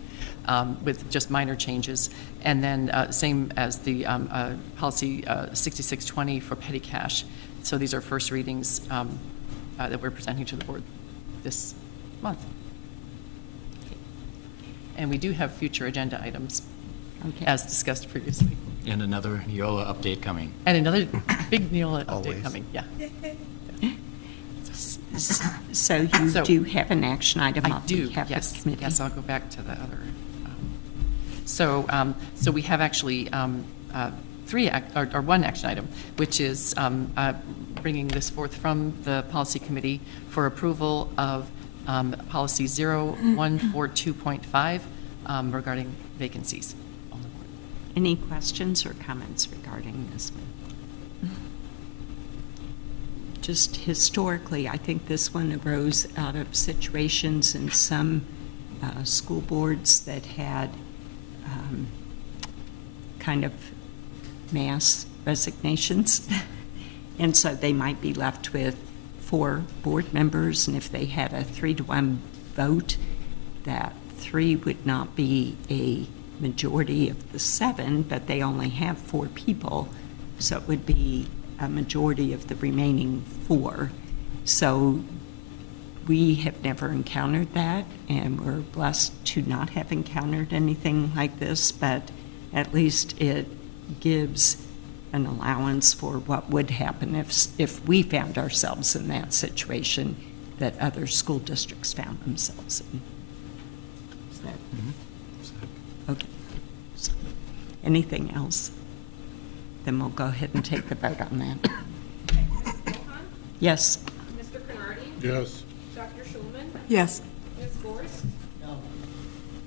with just minor changes. And then same as the policy 6620 for petty cash. So these are first readings that we're presenting to the board this month. And we do have future agenda items, Okay. as discussed previously. And another Neola update coming. And another big Neola Always. update coming, yeah. So you So- do have an action item I on do, behalf of yes. the committee? Yes, I'll go back to the other. So we have actually one action item, which is bringing this forth from the policy committee for approval of policy 0142.5 regarding vacancies on the board. Any questions or comments regarding this one? Just historically, I think this one arose out of situations in some school boards that had kind of mass resignations. And so they might be left with 4 board members, and if they had a 3-to-1 vote, that 3 would not be a majority of the 7, but they only have 4 people, so it would be a majority of the remaining 4. So we have never encountered that, and we're blessed to not have encountered anything like this, but at least it gives an allowance for what would happen if we found ourselves in that situation that other school districts found themselves in. Is that okay? So, anything else? Then we'll go ahead and take the vote on that. Okay, Mrs. Bohan? Yes. Mr. Conrady? Yes. Dr. Schulman? Yes. Ms. Gorst? No.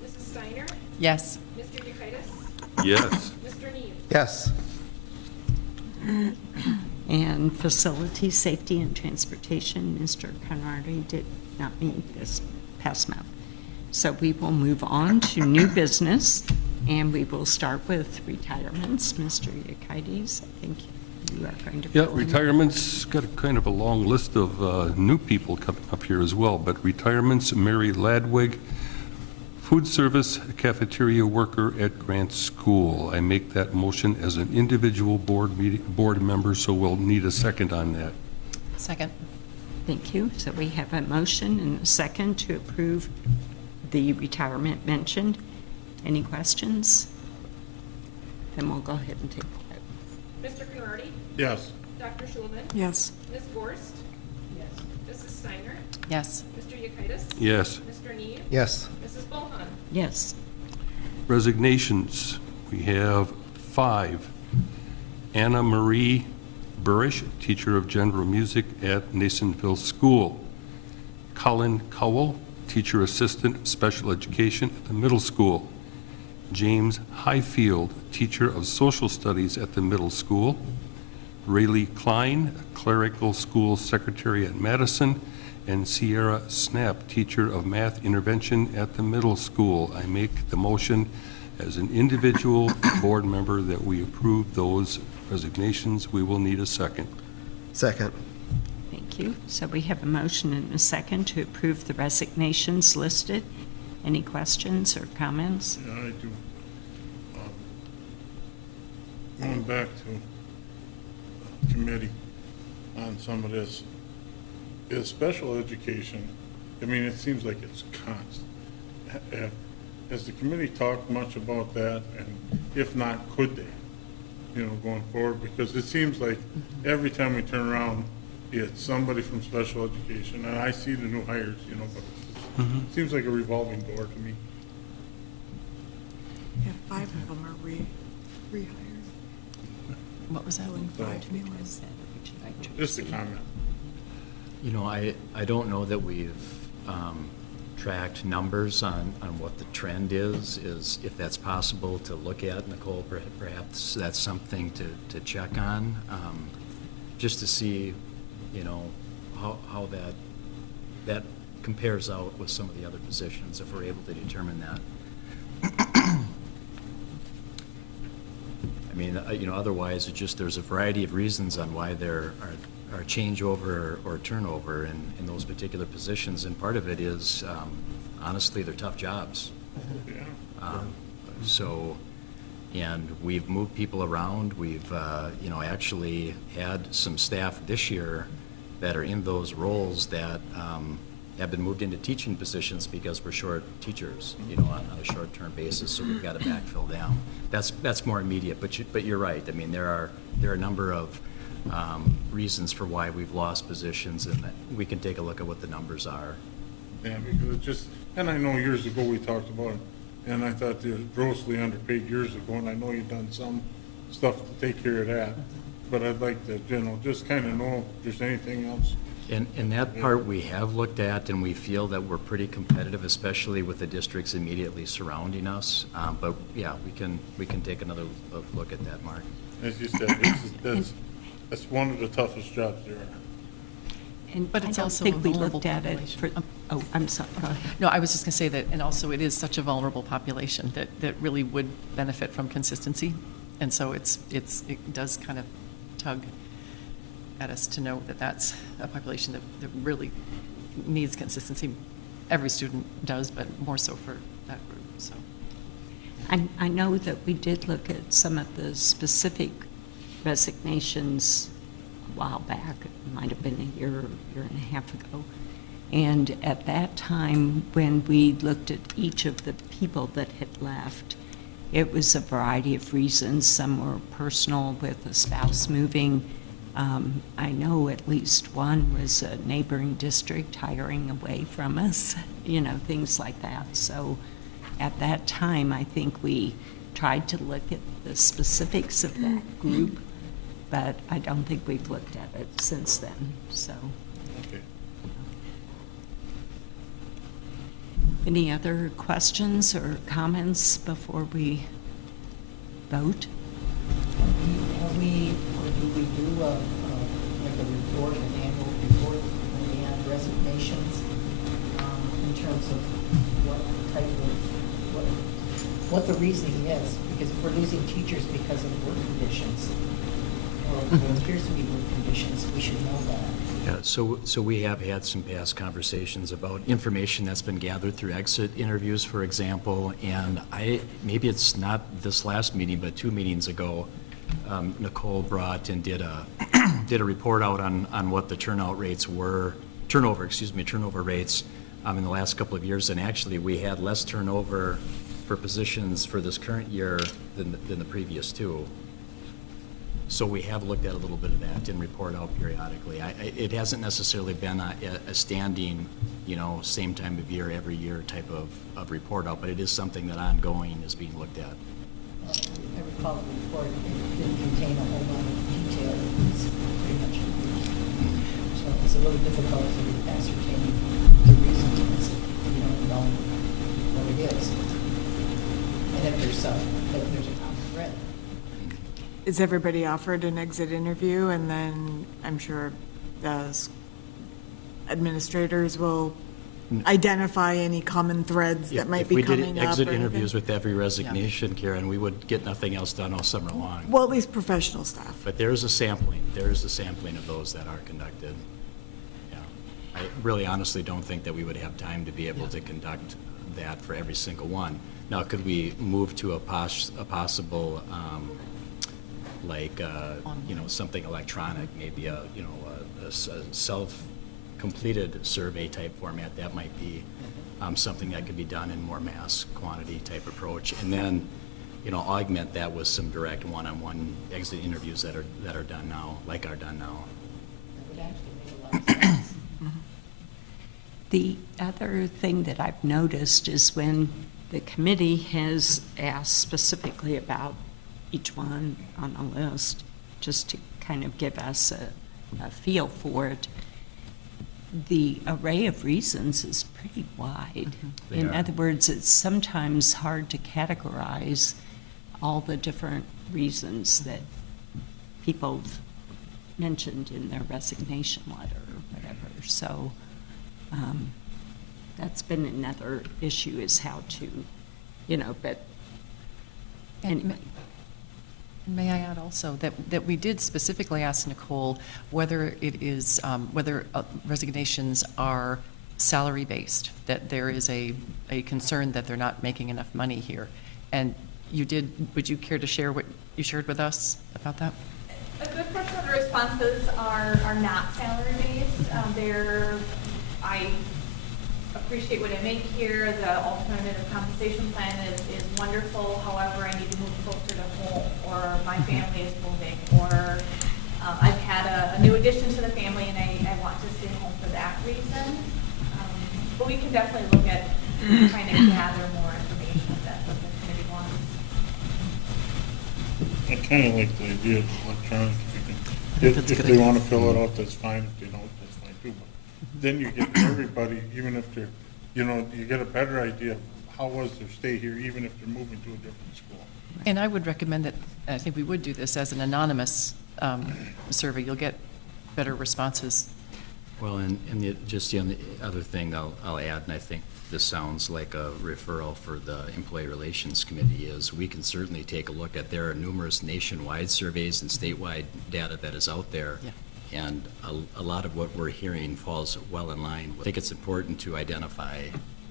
Mrs. Steiner? Yes. Mr. Yekitis? Yes. Mr. Neve? Yes. And facility, safety, and transportation, Mr. Conrady did not meet this past month. So we will move on to new business, and we will start with retirements. Mr. Yekitis, I think you are going to. Yeah, fill in. retirement's got a kind of a long list of new people coming up here as well, but retirements, Mary Ladwig, food service cafeteria worker at Grant School. I make that motion as an individual board member, so we'll need a second on that. Second. Thank you. So we have a motion and a second to approve the retirement mentioned. Any questions? Then we'll go ahead and take the vote. Mr. Conrady? Yes. Dr. Schulman? Yes. Ms. Gorst? Yes. Mrs. Steiner? Yes. Mr. Yekitis? Yes. Mr. Neve? Yes. Mrs. Bohan? Yes. Resignations, we have 5. Anna Marie Burish, teacher of general music at Nasonville School. Colin Cowell, teacher assistant special education at the middle school. James Highfield, teacher of social studies at the middle school. Rayleigh Klein, clerical school secretary at Madison, and Sierra Snap, teacher of math intervention at the middle school. I make the motion as an individual board member that we approve those resignations. We will need a second. Second. Thank you. So we have a motion and a second to approve the resignations listed. Any questions or comments? Yeah, I do. Going back to committee on some of this, is special education, I mean, it seems like it's constant. Has the committee talked much about that? And if not, could they, you know, going forward? Because it seems like every time we turn around, it's somebody from special education, and I see the new hires, you know, but it seems like a revolving door to me. Yeah, 5 of them are rehired. What was that? Just a comment. You know, I don't know that we've tracked numbers on what the trend is if that's possible to look at. Nicole, perhaps that's something to check on, just to see, you know, how that compares out with some of the other positions, if we're able to determine that. I mean, you know, otherwise, it's just, there's a variety of reasons on why there are changeover or turnover in those particular positions, and part of it is, honestly, they're tough jobs. So, and we've moved people around. We've, you know, actually had some staff this year that are in those roles that have been moved into teaching positions because we're short teachers, you know, on a short-term basis, so we've got to backfill them. That's more immediate, but you're right. I mean, there are a number of reasons for why we've lost positions, and we can take a look at what the numbers are. Yeah, because it just, and I know years ago we talked about it, and I thought they were grossly underpaid years ago, and I know you've done some stuff to take care of that, but I'd like to, you know, just kind of know if there's anything else. And that part we have looked at, and we feel that we're pretty competitive, especially with the districts immediately surrounding us. But yeah, we can take another look at that, Mark. As you said, that's one of the toughest jobs there are. And But I it's don't also think a we vulnerable looked at it for, population. oh, I'm sorry, go ahead. No, I was just going to say that, and also it is such a vulnerable population that really would benefit from consistency. And so it does kind of tug at us to know that that's a population that really needs consistency. Every student does, but more so for that group, so. I know that we did look at some of the specific resignations a while back. It might have been a year and a half ago. And at that time, when we looked at each of the people that had left, it was a variety of reasons. Some were personal, with a spouse moving. I know at least one was a neighboring district hiring away from us, you know, things like that. So at that time, I think we tried to look at the specifics of that group, but I don't think we've looked at it since then, so. Okay. Any other questions or comments before we vote? Have we, or do we do like a report, an annual report when we have resignations, in terms of what type of, what the reasoning is? Because if we're losing teachers because of work conditions, or what appears to be work conditions, we should know that. Yeah, so we have had some past conversations about information that's been gathered through exit interviews, for example, and maybe it's not this last meeting, but 2 meetings ago, Nicole brought and did a report out on what the turnover rates in the last couple of years, and actually we had less turnover for positions for this current year than the previous 2. So we have looked at a little bit of that and report out periodically. It hasn't necessarily been a standing, you know, same time of year, every year type of report out, but it is something that ongoing is being looked at. I recall the report, it didn't contain a whole lot of detail, it was pretty much confused. So it's a little difficult to ascertain the reasons, you know, knowing what it is. And if there's a common thread. is everybody offered an exit interview? And then I'm sure the administrators will identify any common threads that might be coming up. If we did exit or anything? interviews with every resignation, Karen, we would get nothing else done all summer long. Well, at least professional staff. But there is a sampling of those that are conducted. Yeah. I really honestly don't think that we would have time to be able to conduct that for every single one. Now, could we move to a possible, something electronic, maybe a self-completed survey type format? That might be something that could be done in more mass quantity type approach. And then, augment that with some direct one-on-one exit interviews that are done now, like are done now. That would actually make a lot of sense. The other thing that I've noticed is when the committee has asked specifically about each one on the list, just to kind of give us a feel for it, the array of reasons is pretty wide. They In are. other words, it's sometimes hard to categorize all the different reasons that people mentioned in their resignation letter or whatever. So that's been another issue, is how to, but anyway. May I add also that we did specifically ask Nicole whether it is, whether resignations are salary-based, that there is a concern that they're not making enough money here. And you did, would you care to share what you shared with us about that? A good portion of the responses are not salary-based. I appreciate what I make here. The alternative compensation plan is wonderful. However, I need to move closer to home, or my family is moving, or I've had a new addition to the family and I want to stay home for that reason. But we can definitely look at trying to gather more information if that's what the committee wants. I kind of like the idea of electronic. If they want to fill it out, that's fine. If they don't, that's fine too. But then you get everybody, even if they're, you get a better idea of how was their stay here, even if they're moving to a different school. And I would recommend that, I think we would do this as an anonymous survey. You'll get better responses. Well, and the other thing I'll add, and I think this sounds like a referral for the Employee Relations Committee, is we can certainly take a look at, there are numerous nationwide surveys and statewide data that is out there. Yeah. And a lot of what we're hearing falls well in line. I think it's important to identify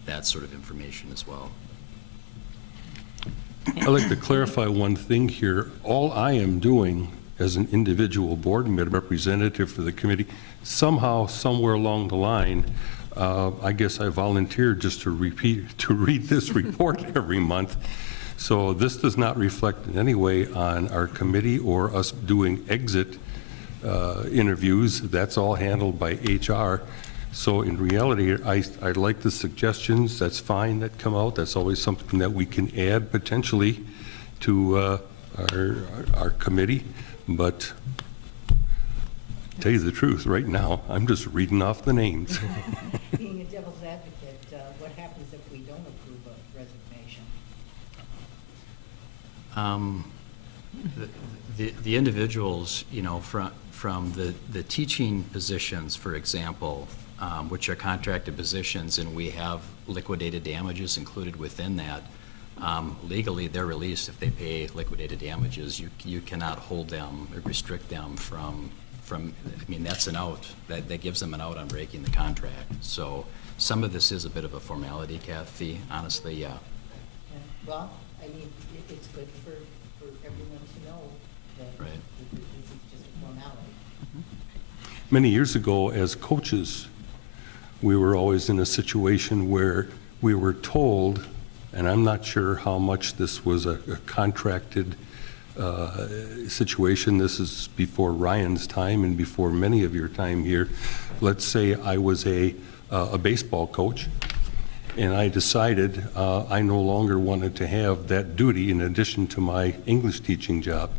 that sort of information as well. I'd like to clarify one thing here. All I am doing as an individual board member, representative for the committee, somehow, somewhere along the line, I guess I volunteered just to read this report every month. So this does not reflect in any way on our committee or us doing exit interviews. That's all handled by HR. So in reality, I like the suggestions. That's fine that come out. That's always something that we can add potentially to our committee. But to tell you the truth, right now, I'm just reading off the names. Being a devil's advocate, what happens if we don't approve a resignation? The individuals, from the teaching positions, for example, which are contracted positions, and we have liquidated damages included within that, legally, they're released if they pay liquidated damages. You cannot hold them or restrict them from, that's an out. That gives them an out on breaking the contract. So some of this is a bit of a formality, Kathy, honestly, yeah. Well, it's good for everyone to know that Right. this is just a formality. Many years ago, as coaches, we were always in a situation where we were told, and I'm not sure how much this was a contracted situation. This is before Ryan's time and before many of your time here. Let's say I was a baseball coach, and I decided I no longer wanted to have that duty in addition to my English teaching job.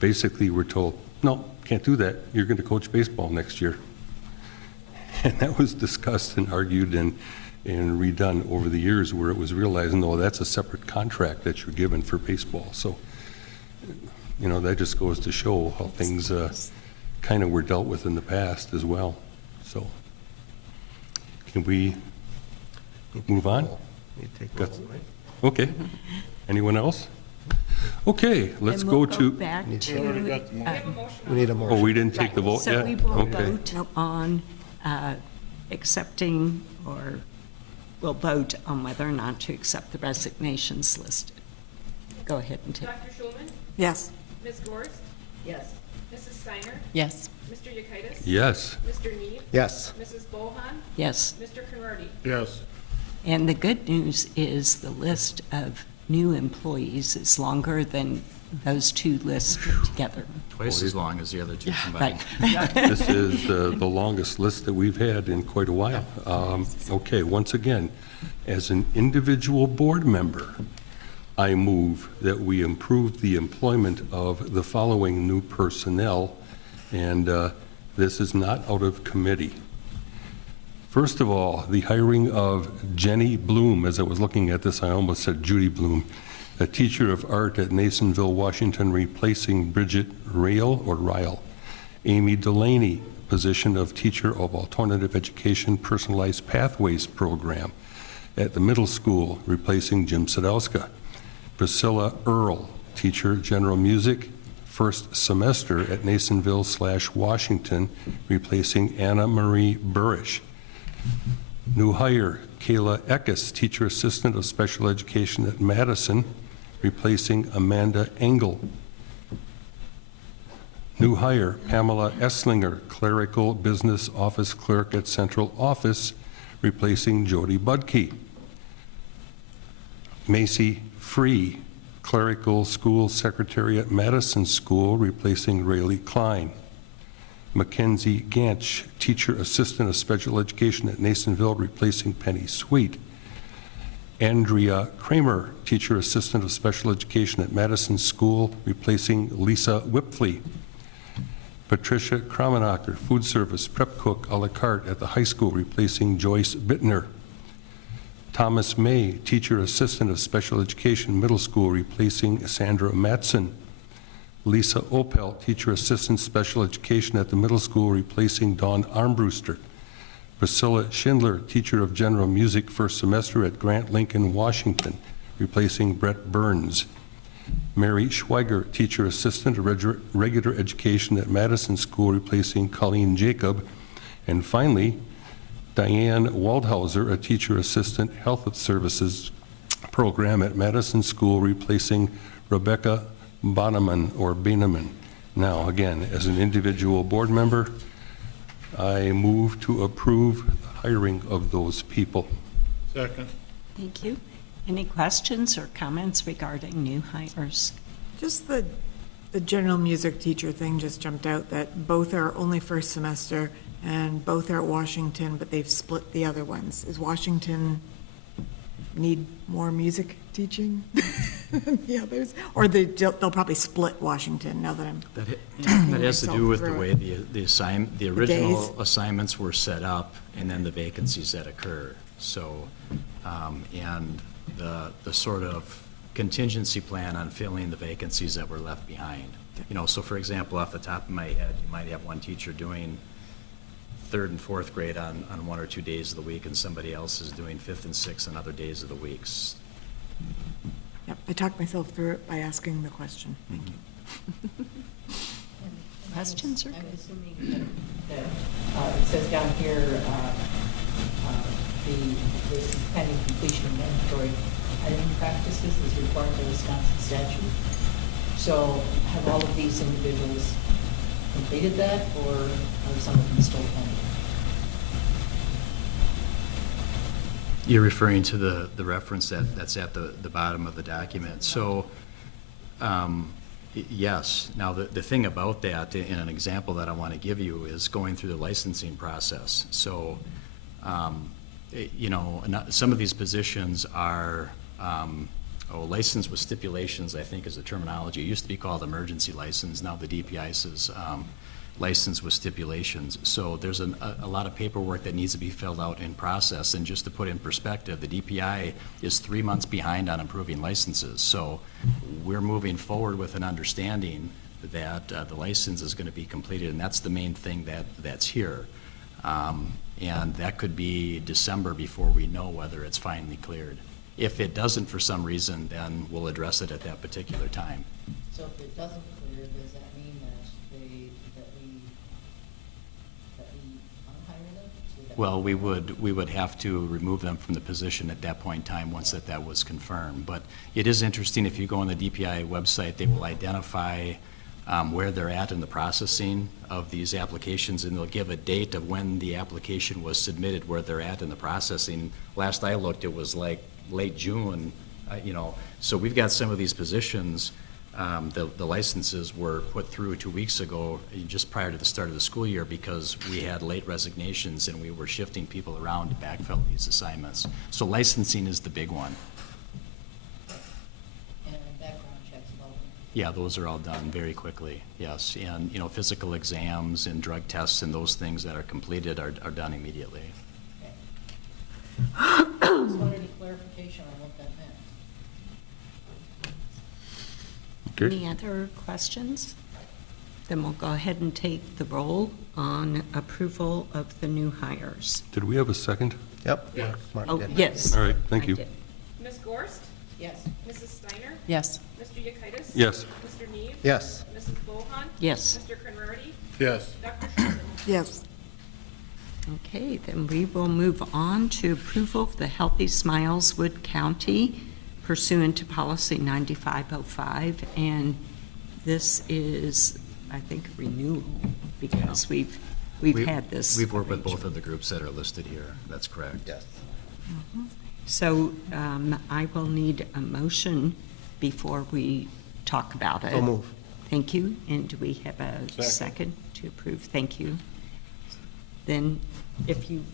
Basically, we're told, no, can't do that. You're going to coach baseball next year. And that was discussed and argued and redone over the years, where it was realized, no, that's a separate contract that you're given for baseball. So you know, that just goes to show how things kind of were dealt with in the past as well. So, can we move on? You take the Got- vote, right? Okay. Anyone else? Okay, let's And go we'll to, back We already to, got the motion. We need a oh, motion. we didn't take the vote so yet? we will Okay. vote on accepting, or we'll vote on whether or not to accept the resignations listed. Go ahead and take. Dr. Schulman? Yes. Ms. Gorst? Yes. Mrs. Steiner? Yes. Mr. Yekitis? Yes. Mr. Neve? Yes. Mrs. Bohan? Yes. Mr. Conrady? Yes. And the good news is the list of new employees is longer than those two lists put together. Twice as long as the other two Right. combined. This is the longest list that we've had in quite a while. Okay, once again, as an individual board member, I move that we improve the employment of the following new personnel, and this is not out of committee. First of all, the hiring of Jenny Bloom. As I was looking at this, I almost said Judy Bloom, a teacher of art at Nasonville, Washington, replacing Bridget Ryle. Amy Delaney, position of teacher of alternative education personalized pathways program at the middle school, replacing Jim Sadowska. Priscilla Earle, teacher general music, first semester at Nasonville/Washington, replacing Anna Marie Burrish. New hire, Kayla Eckes, teacher assistant of special education at Madison, replacing Amanda Engel. New hire, Pamela Esslinger, clerical business office clerk at Central Office, replacing Jody Budke. Macy Free, clerical school secretary at Madison School, replacing Rayleigh Klein. Mackenzie Ganch, teacher assistant of special education at Nasonville, replacing Penny Sweet. Andrea Kramer, teacher assistant of special education at Madison School, replacing Lisa Whipfley. Patricia Kramenacher, food service prep cook a la carte at the high school, replacing Joyce Bittner. Thomas May, teacher assistant of special education middle school, replacing Sandra Matson. Lisa Opel, teacher assistant special education at the middle school, replacing Dawn Armbruster. Priscilla Schindler, teacher of general music first semester at Grant Lincoln, Washington, replacing Brett Burns. Mary Schweiger, teacher assistant of regular education at Madison School, replacing Colleen Jacob. And finally, Diane Waldhauser, a teacher assistant health services program at Madison School, replacing Rebecca Banneman. Now, again, as an individual board member, I move to approve the hiring of those people. Second. Thank you. Any questions or comments regarding new hires? Just the general music teacher thing just jumped out, that both are only first semester and both are at Washington, but they've split the other ones. Is Washington need more music teaching than the others? Or they'll probably split Washington, now that I'm That has to do with the myself way the original days. assignments were set up, and then the vacancies that occur. So, and the sort of contingency plan on filling the vacancies that were left behind. You know, so for example, off the top of my head, you might have one teacher doing third and fourth grade on one or 2 days of the week, and somebody else is doing fifth and sixth on other days of the weeks. Yep, I talked myself through it by asking the question. Thank you. Questions or I'm assuming that it says down here, this pending completion of mandatory hiring practices is required by Wisconsin statute. So have all of these individuals completed that, or are some of them still pending? You're referring to the reference that's at the bottom of the document. So, yes. Now, the thing about that, in an example that I want to give you, is going through the licensing process. So, you know, some of these positions are licensed with stipulations, I think is the terminology. It used to be called emergency license. Now the DPI says license with stipulations. So there's a lot of paperwork that needs to be filled out in process. And just to put in perspective, the DPI is 3 months behind on approving licenses. So we're moving forward with an understanding that the license is going to be completed, and that's the main thing that's here. And that could be December before we know whether it's finally cleared. If it doesn't for some reason, then we'll address it at that particular time. So if it doesn't clear, does that mean that we unhire them? Would that- Well, we would have to remove them from the position at that point in time, once that was confirmed. But it is interesting, if you go on the DPI website, they will identify where they're at in the processing of these applications, and they'll give a date of when the application was submitted, where they're at in the processing. Last I looked, it was like late June, so we've got some of these positions, the licenses were put through 2 weeks ago, just prior to the start of the school year, because we had late resignations and we were shifting people around to backfill these assignments. So licensing is the big one. And background checks, all of them? Yeah, those are all done very quickly, yes. And, physical exams and drug tests and those things that are completed are done immediately. Just wanted a clarification on what that meant. Okay. Any other questions? Then we'll go ahead and take the roll on approval of the new hires. Did we have a second? Yep. Mark Oh, did. yes. All right, thank I you. did. Ms. Gorst? Yes. Mrs. Steiner? Yes. Mr. Yekitis? Yes. Mr. Neve? Yes. Mrs. Bohan? Yes. Mr. Conrady? Yes. Dr. Schulman? Yes. Okay, then we will move on to approval of the Healthy Smiles Wood County pursuant to policy 9505. And this is, I think, renewal, because we've had this. We've worked with both of the groups that are listed here. That's correct. Yes. So I will need a motion before we talk about it. So move. Thank you. And do we have a Second. second to approve? Thank you. Then if you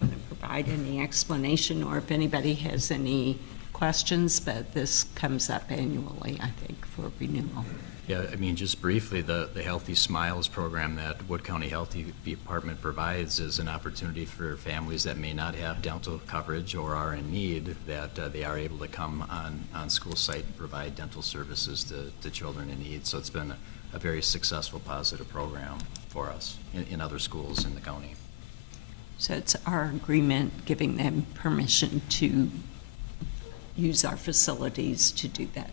want to provide any explanation, or if anybody has any questions, but this comes up annually, I think, for renewal. Yeah, just briefly, the Healthy Smiles program that Wood County Health Department provides is an opportunity for families that may not have dental coverage or are in need, that they are able to come on school site and provide dental services to children in need. So it's been a very successful, positive program for us in other schools in the county. So it's our agreement giving them permission to use our facilities to do that.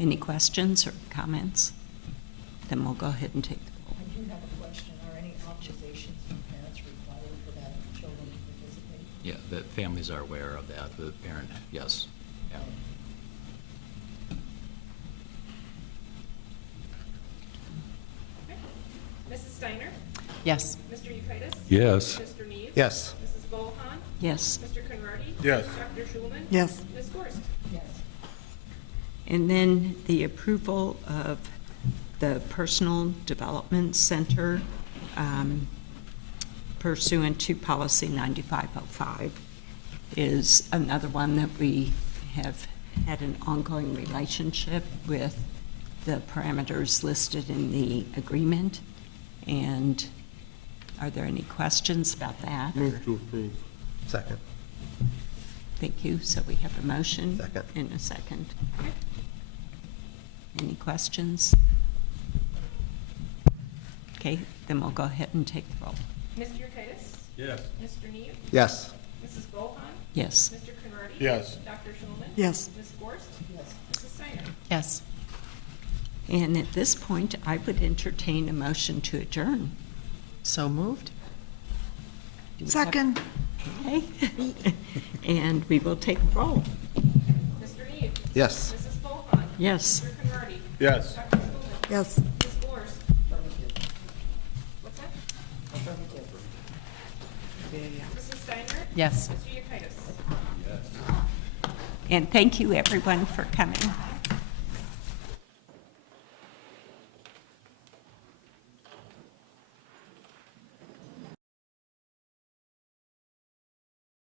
Any questions or comments? Then we'll go ahead and take the roll. I do have a question. Are any authorizations from parents required for that children to participate? Yeah, the families are aware of that, the parent, yes. Yeah. Okay. Mrs. Steiner? Yes. Mr. Yekitis? Yes. Mr. Neve? Yes. Mrs. Bohan? Yes. Mr. Conrady? Yes. Dr. Schulman? Yes. Ms. Gorst? Yes. And then the approval of the Personal Development Center pursuant to policy 9505 is another one that we have had an ongoing relationship with, the parameters listed in the agreement. And are there any questions about that? Move to approve. Second. Thank you. So we have a motion. Second. And a second. Okay. Any questions? Okay, then we'll go ahead and take the roll. Mr. Yekitis? Yes. Mr. Neve? Yes. Mrs. Bohan? Yes. Mr. Conrady? Yes. Dr. Schulman? Yes. Ms. Gorst? Yes. Mrs. Steiner? Yes. And at this point, I would entertain a motion to adjourn. So moved? Do we have- Second. Okay. And we will take the roll. Mr. Neve? Yes. Mrs. Bohan? Yes. Mr. Conrady? Yes. Dr. Schulman? Yes. Ms. Gorst? Affirmative. What's that? Affirmative. Mrs. Steiner? Yes. Mr. Yekitis? And thank you, everyone, for coming.